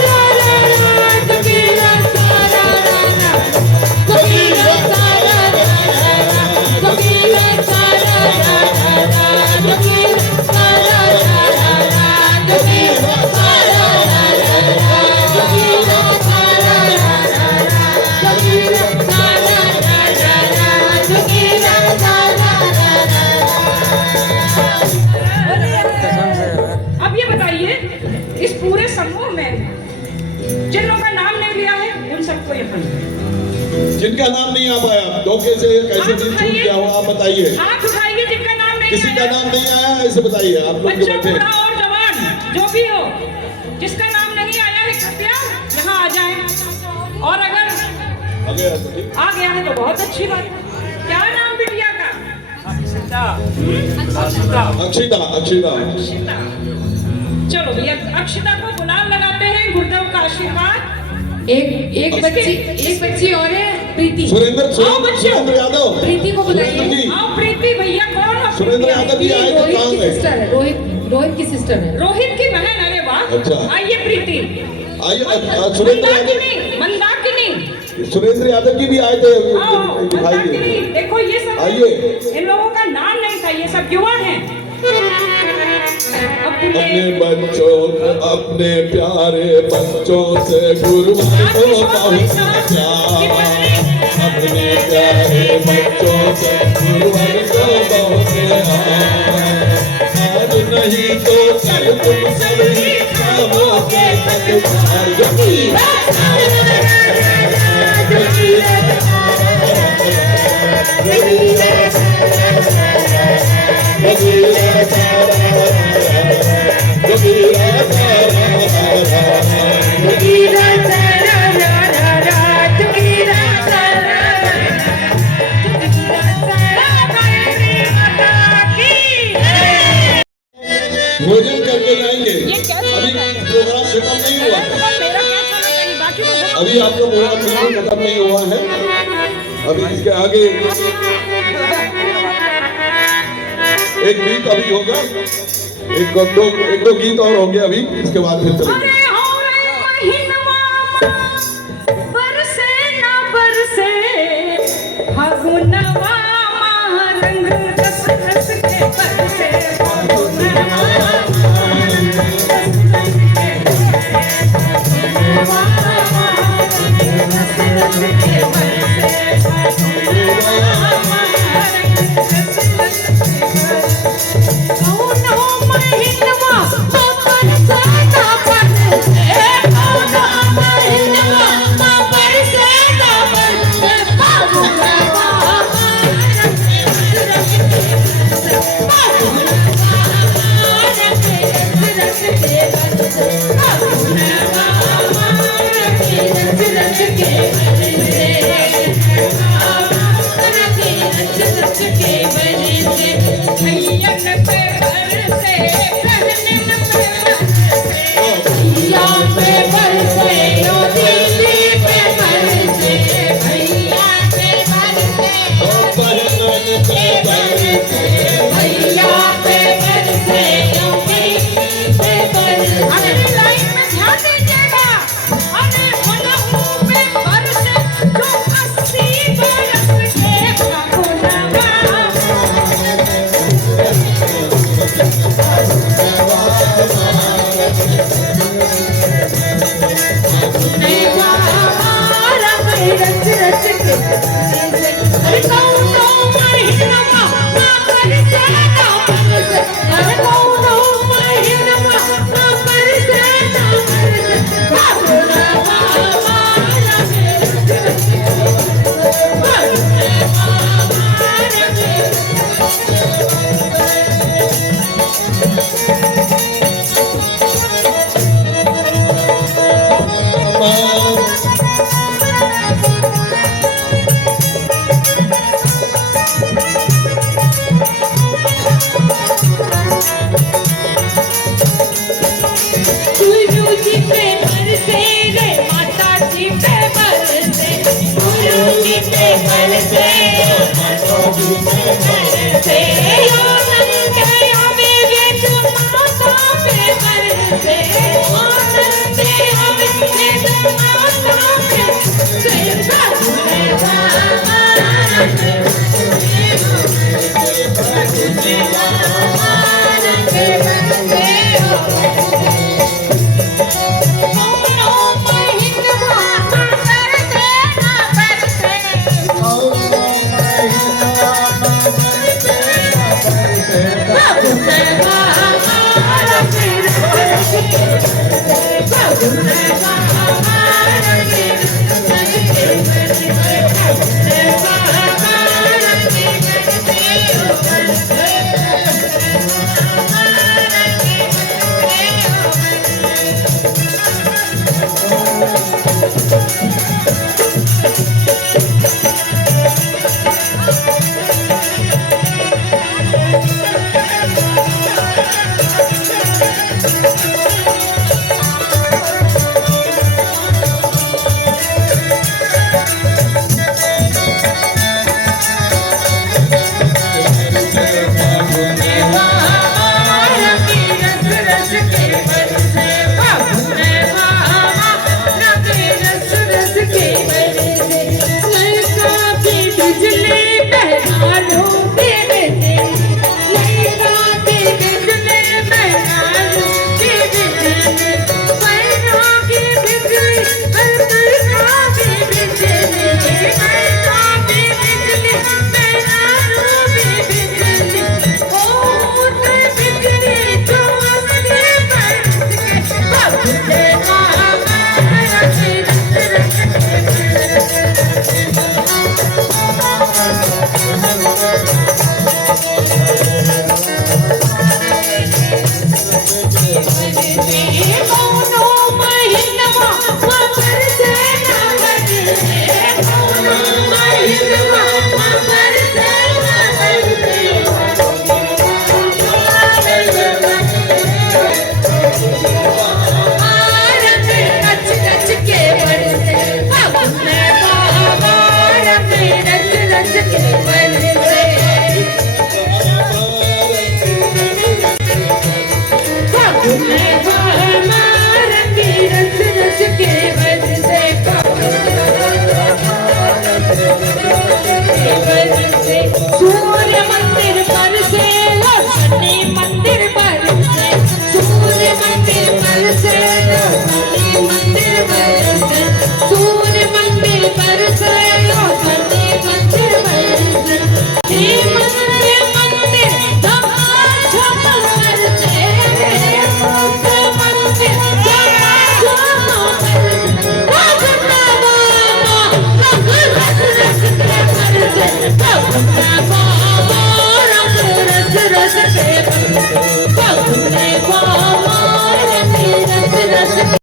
रा रा रा, जोगीरा रा रा रा रा, जोगीरा रा रा रा रा, जोगीरा रा समूह में जिन लोगों का नाम नहीं लिया है उन सबको ये पढ़िए। जिनका नाम नहीं आ पाया, धोखे से कैसे दिन छूट गया हो, आप बताइए। हाथ उठाइए जिनका नाम नहीं किसी का आया। नाम नहीं आया है, ऐसे बताइए। आप लोग जो बच्चा, बैठे बूढ़ा और जवान जो भी हो, जिसका नाम नहीं आया है कृपया यहाँ आ जाए। और अगर आ गया है तो बहुत अच्छी बात है। क्या नाम बिटिया का? अक्षिता। अक्षिता। चलो भैया, अक्षिता को गुलाल लगाते हैं, गुरुदेव का आशीर्वाद। एक बच्ची और है, प्रीति। सुरेंद्र यादव। प्रीति को बुलाइए। सुरेंद्र जी। आओ प्रीति भैया, कौन हो? सुरेंद्र यादव जी आए तो रोहित कहाँ की गए? सिस्टर है, रोहित की सिस्टर है। रोहित की बहन। अरे वाह, अच्छा। आइए प्रीति। आइए। सुरेंद्र मंदाकिनी सुरेंद्र यादव जी भी आए थे, आओ, दिखाई मंदाकिनी। दे। देखो ये सब, आइए। इन लोगों का नाम नहीं था, ये सब युवा हैं। अपने बच्चों, अपने प्यारे बच्चों से गुरुवार को बहुत प्यार। अपने प्यारे बच्चों से गुरुवार को बहुत प्यार। आज नहीं तो कल तुम सभी कामों के भोजन करके जाएंगे। अभी प्रोग्राम खत्म नहीं हुआ है। मेरा क्या था नहीं, बाकी तो अभी आपका प्रोग्राम बिल्कुल खत्म नहीं हुआ है। अभी इसके आगे एक गीत अभी होगा, एक दो गीत और होंगे अभी, इसके बाद फिर चलेंगे। अरे हो रे महीनवा बरसे ना बरसे, फागुनवा रंग रस रस के बरसे, फागुनवा रंग रस रस के बरसे, फागुनवा रंग रस रस के बरसे, फागुनवा रंग रस रस के बरसे। कौनो महीनवा बरसे ना बरसे, कौनो महीनवा बरसे ना बरसे, फागुनवा रंग रस रस के बरसे। रस के बरसे फागुन में बहार की रस रस के बरसे सूर्य मंदिर पर से शनि मंदिर पर से सूर्य मंदिर पर से शनि मंदिर पर से सूर्य मंदिर पर से शनि मंदिर पर से हे मंदिर मंदिर झमाझम बरसे मंदिर झमाझम बरसे फागुन में बहार रस रस के बरसे फागुन में बहार रस रस के बरसे फागुन में बहार रस रस के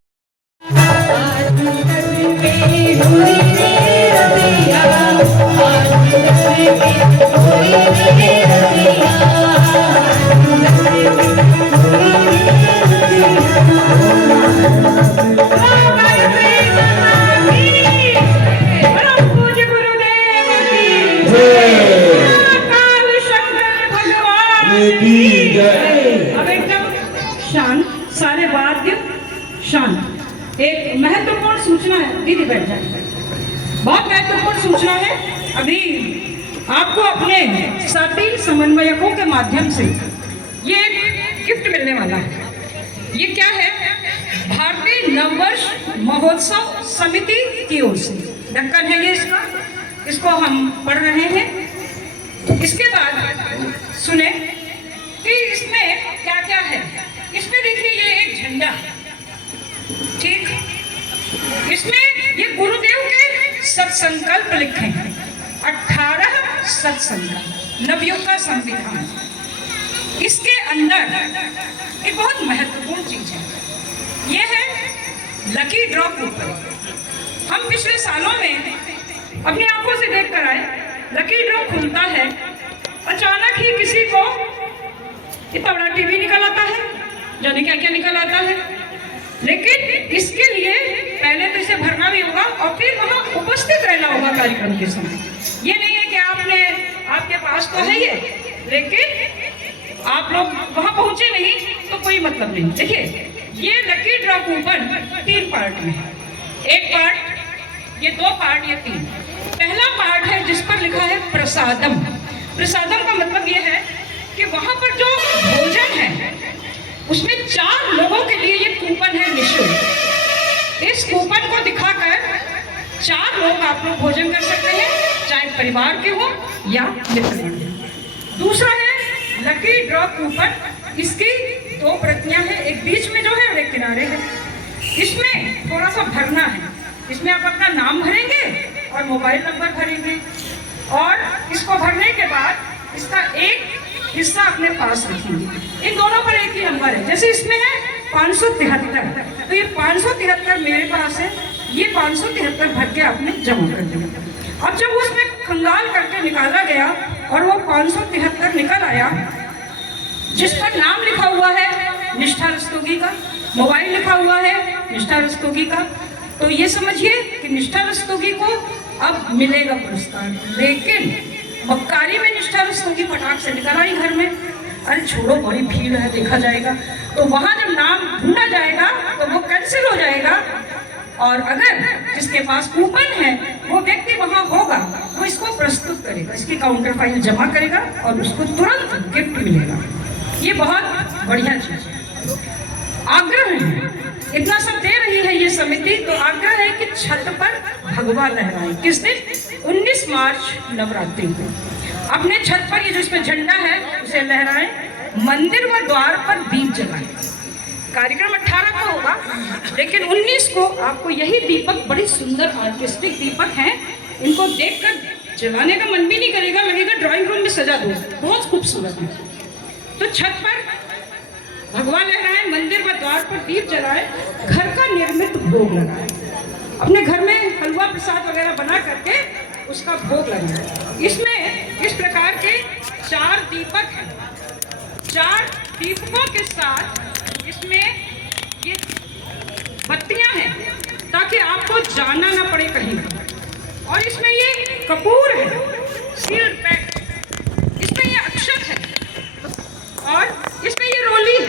परम पूज्य गुरुदेव की काल शंकर भगवान की अब एकदम शांत, सारे वाद्य शांत। एक महत्वपूर्ण सूचना है, दीदी बैठ जाए। बहुत महत्वपूर्ण सूचना है। अभी आपको अपने साथी समन्वयकों के माध्यम से ये एक गिफ्ट मिलने वाला है। ये क्या है? भारतीय नववर्ष महोत्सव समिति की ओर से ढक्कन है ये इसका, इसको हम पढ़ रहे हैं। इसके बाद सुने कि इसमें क्या क्या है। इसमें देखिए ये एक झंडा, ठीक, इसमें ये गुरुदेव के सत्संकल्प लिखे हैं, 18 सत्संकल्प, नवयुग का संविधान। इसके अंदर एक बहुत महत्वपूर्ण चीज है, ये है लकी ड्रॉ कूपन। हम पिछले सालों में अपनी आंखों से देख कर आए, लकी ड्रॉ खुलता है, अचानक ही किसी को इतना बड़ा टीवी निकल आता है, जाने क्या क्या निकल आता है। लेकिन इसके लिए पहले तो इसे भरना भी होगा और फिर वहाँ उपस्थित रहना होगा कार्यक्रम के समय। ये नहीं है कि आपके पास तो है ये, लेकिन आप लोग वहाँ पहुँचे नहीं तो कोई मतलब नहीं। देखिए ये लकी ड्रॉ कूपन 3 पार्ट में है। एक पार्ट, ये 2 पार्ट, ये 3। पहला पार्ट है जिस पर लिखा है प्रसादम। प्रसादम का मतलब ये है कि वहाँ पर जो भोजन है उसमें 4 लोगों के लिए ये कूपन है निःशुल्क। इस कूपन को दिखाकर 4 लोग आप लोग भोजन कर सकते हैं, चाहे परिवार के हो या मित्रगण। दूसरा है लकी ड्रॉ कूपन, इसकी 2 प्रतियां हैं, एक बीच में जो है और एक किनारे है। इसमें थोड़ा सा भरना है, इसमें आप अपना नाम भरेंगे और मोबाइल नंबर भरेंगे और इसको भरने के बाद इसका एक हिस्सा अपने पास रखेंगे। इन दोनों पर एक ही नंबर है, जैसे इसमें है 573, तो ये 573 मेरे पास है, ये 573 भर के आपने जमा कर दिया। अब जब उसमें खंगाल करके निकाला गया और वो 573 निकल आया, जिस पर नाम लिखा हुआ है निष्ठा रस्तोगी का, मोबाइल लिखा हुआ है निष्ठा रस्तोगी का, तो ये समझिए कि निष्ठा रस्तोगी को अब मिलेगा पुरस्कार। लेकिन मक्कारी में निष्ठा रस्तोगी फटाक से निकल आई घर में, अरे छोड़ो बड़ी भीड़ है, देखा जाएगा, तो वहाँ जब नाम ढूंढा जाएगा तो वो कैंसिल हो जाएगा। और अगर जिसके पास कूपन है वो व्यक्ति वहाँ होगा, वो इसको प्रस्तुत करेगा, इसकी काउंटर फाइल जमा करेगा और उसको तुरंत गिफ्ट मिलेगा। ये बहुत बढ़िया चीज है। आग्रह है, इतना सब दे रही है ये समिति, तो आग्रह है कि छत पर भगवा लहराए। किस दिन? 19 मार्च नवरात्रि को अपने छत पर ये जो इसमें झंडा है उसे लहराएं, मंदिर व द्वार पर दीप जलाएं। कार्यक्रम 18 का होगा, लेकिन 19 को आपको यही दीपक, बड़ी सुंदर आर्टिस्टिक दीपक हैं, इनको देखकर जलाने का मन भी नहीं करेगा, लगेगा ड्राइंग रूम में सजा दो, बहुत खूबसूरत है। तो छत पर भगवा लहराए, मंदिर व द्वार पर दीप जलाए, घर का निर्मित भोग लगाए, अपने घर में हलवा प्रसाद वगैरह बना करके उसका भोग लगाए। इसमें इस प्रकार के 4 दीपक हैं, 4 दीपकों के साथ इसमें ये बत्तियां हैं ताकि आपको जाना ना पड़े कहीं। और इसमें ये कपूर है, सील्ड पैक, इसमें ये अक्षत है और इसमें ये रोली है,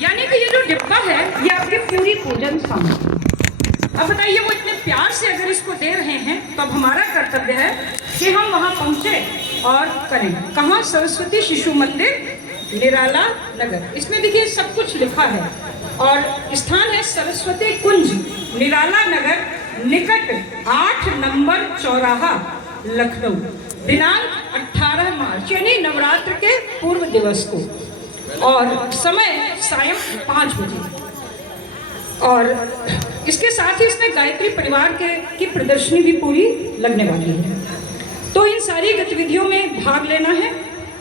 यानी कि ये जो डिब्बा है ये आपकी पूरी पूजन सामग्री। अब बताइए वो इतने प्यार से अगर इसको दे रहे हैं तो अब हमारा कर्तव्य है कि हम वहां पहुंचे और करें। कहाँ? सरस्वती शिशु मंदिर, निराला नगर। इसमें देखिए सब कुछ लिखा है और स्थान है सरस्वती कुंज, निराला नगर, निकट 8 नंबर चौराहा, लखनऊ। दिनांक 18 मार्च यानी नवरात्र के पूर्व दिवस को, और समय सायं 5 बजे। और इसके साथ ही इसमें गायत्री परिवार की प्रदर्शनी भी पूरी लगने वाली है। तो इन सारी गतिविधियों में भाग लेना है।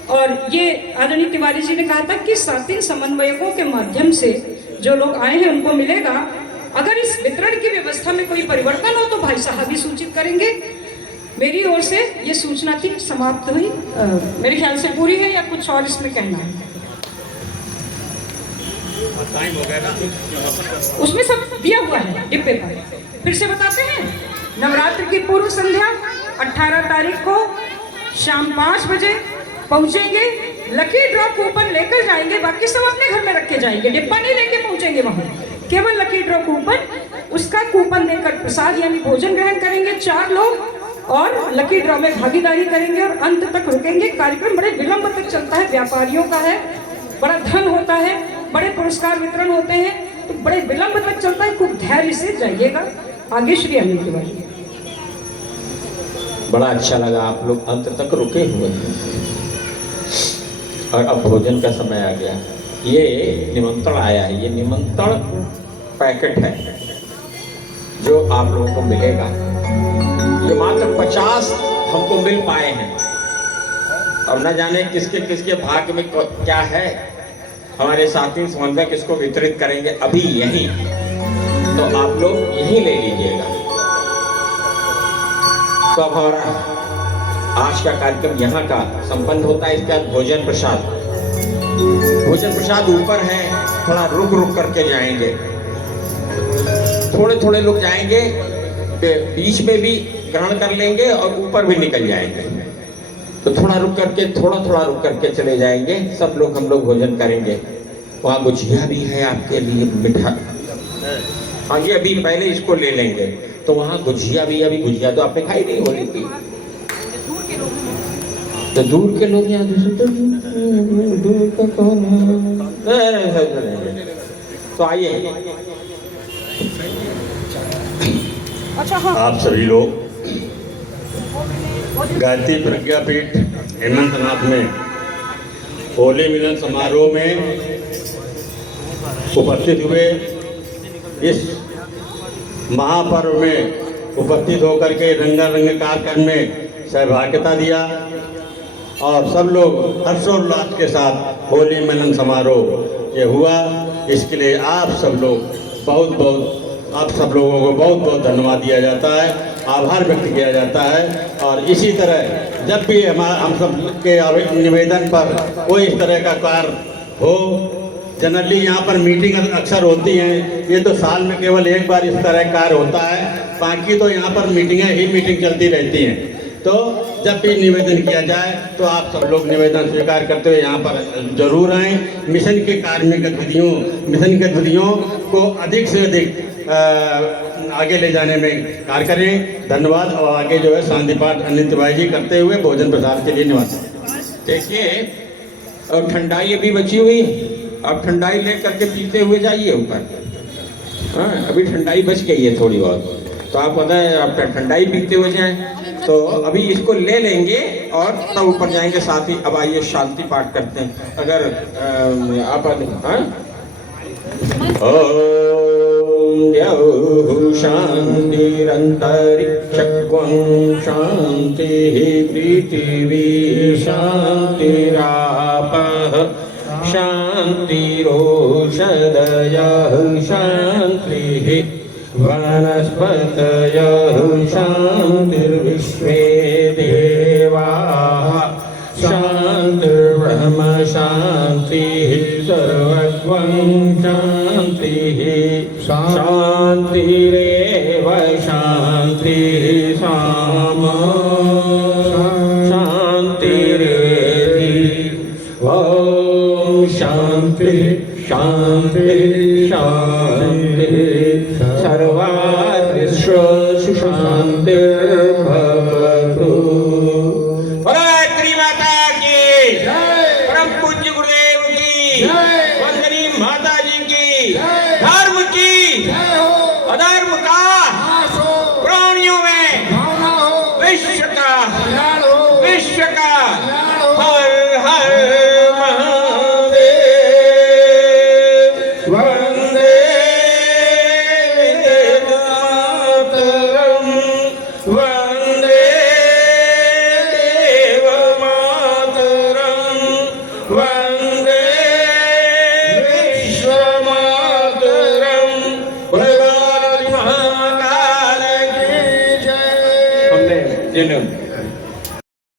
और ये आदरणीय तिवारी जी ने कहा था कि 7 समन्वयकों के माध्यम से जो लोग आए हैं उनको मिलेगा। अगर इस वितरण की व्यवस्था में कोई परिवर्तन हो तो भाई साहब भी सूचित करेंगे। मेरी ओर से ये सूचना थी, समाप्त हुई। मेरे ख्याल से पूरी है या कुछ और इसमें कहना है? उसमें सब दिया हुआ है डिब्बे पर। फिर से बताते हैं, नवरात्र की पूर्व संध्या 18 तारीख को शाम 5 बजे पहुंचेंगे। लकी ड्रॉ कूपन लेकर जाएंगे, बाकी सब अपने घर में रखे जाएंगे, डिब्बा नहीं लेके पहुंचेंगे वहां। केवल लकी ड्रॉ कूपन, उसका कूपन देकर प्रसाद यानी भोजन ग्रहण करेंगे 4 लोग और लकी ड्रॉ में भागीदारी करेंगे और अंत तक रुकेंगे। कार्यक्रम बड़े विलंब तक चलता है, व्यापारियों का है, बड़ा धन होता है, बड़े पुरस्कार वितरण होते हैं, तो बड़े विलंब तक चलता है। खूब धैर्य से जाइएगा। आगे श्री अनिल तिवारी। बड़ा अच्छा लगा, आप लोग अंत तक रुके हुए हैं और अब भोजन का समय आ गया। ये निमंत्रण आया है, ये निमंत्रण पैकेट है जो आप लोगों को मिलेगा। ये मात्र 50 हमको मिल पाए हैं और न जाने किसके किसके भाग्य में क्या है। हमारे साथी समन्वयक इसको वितरित करेंगे अभी यहीं, तो आप लोग यहीं ले लीजिएगा। तो अब हमारा आज का कार्यक्रम यहाँ का संपन्न होता है। इसके बाद भोजन प्रसाद, भोजन प्रसाद ऊपर है, थोड़ा रुक रुक करके जाएंगे, थोड़े थोड़े लोग जाएंगे, बीच में भी ग्रहण कर लेंगे और ऊपर भी निकल जाएंगे। तो थोड़ा रुक करके चले जाएंगे। सब लोग हम लोग भोजन करेंगे। वहाँ गुजिया भी है आपके लिए, मिठा। हाँ जी, अभी पहले इसको ले लेंगे। तो वहाँ गुजिया भी, अभी गुजिया तो आपने खाई नहीं होली की। तो दूर के लोग यहाँ दूर का कौन है? तो आइए। अच्छा हाँ, आप सभी लोग गायत्री प्रज्ञापीठ हेमंतनाथ में होली मिलन समारोह में उपस्थित हुए। इस महापर्व में उपस्थित होकर के रंगारंग कार्यक्रम में सहभागिता दिया और सब लोग हर्षोल्लास के साथ होली मिलन समारोह ये हुआ। इसके लिए आप सब लोगों को बहुत बहुत धन्यवाद दिया जाता है, आभार व्यक्त किया जाता है। और इसी तरह जब भी हम सब के निवेदन पर कोई इस तरह का कार्य हो, जनरली यहाँ पर मीटिंग अक्सर होती हैं, ये तो साल में केवल एक बार इस तरह का कार्य होता है, बाकी तो यहाँ पर मीटिंग चलती रहती हैं। तो जब भी निवेदन किया जाए तो आप सब लोग निवेदन स्वीकार करते हुए यहाँ पर जरूर आएँ। मिशन के कार्य गतिविधियों को अधिक से अधिक आगे ले जाने में कार्य करें। धन्यवाद। और आगे जो है शांति पाठ अनिल तिवारी जी करते हुए भोजन प्रसाद के लिए निवास। देखिए, और ठंडाई अभी बची हुई है, आप ठंडाई ले करके पीते हुए जाइए ऊपर। हाँ, अभी ठंडाई बच गई है थोड़ी बहुत, तो आप पता है आप ठंडाई पीते हुए जाएं। तो अभी इसको ले लेंगे और तब ऊपर जाएंगे। साथ ही अब आइए शांति पाठ करते हैं। अगर आप ओम शांतिरंतरिक्षं शांतिः पृथिवी शांतिरापः शांतिरोषधयः शांतिः वनस्पतयः शांतिर्विश्वे देवाः शांतिर्ब्रह्म शांतिः सर्वं शांतिः शांतिरेव शांतिः सामा शांति सर्वार्थ सुशांतिर्भवतु। माता की परम पूज्य गुरुदेव की वंदनी माता जी की धर्म की अधर्म का प्राणियों में विश्व का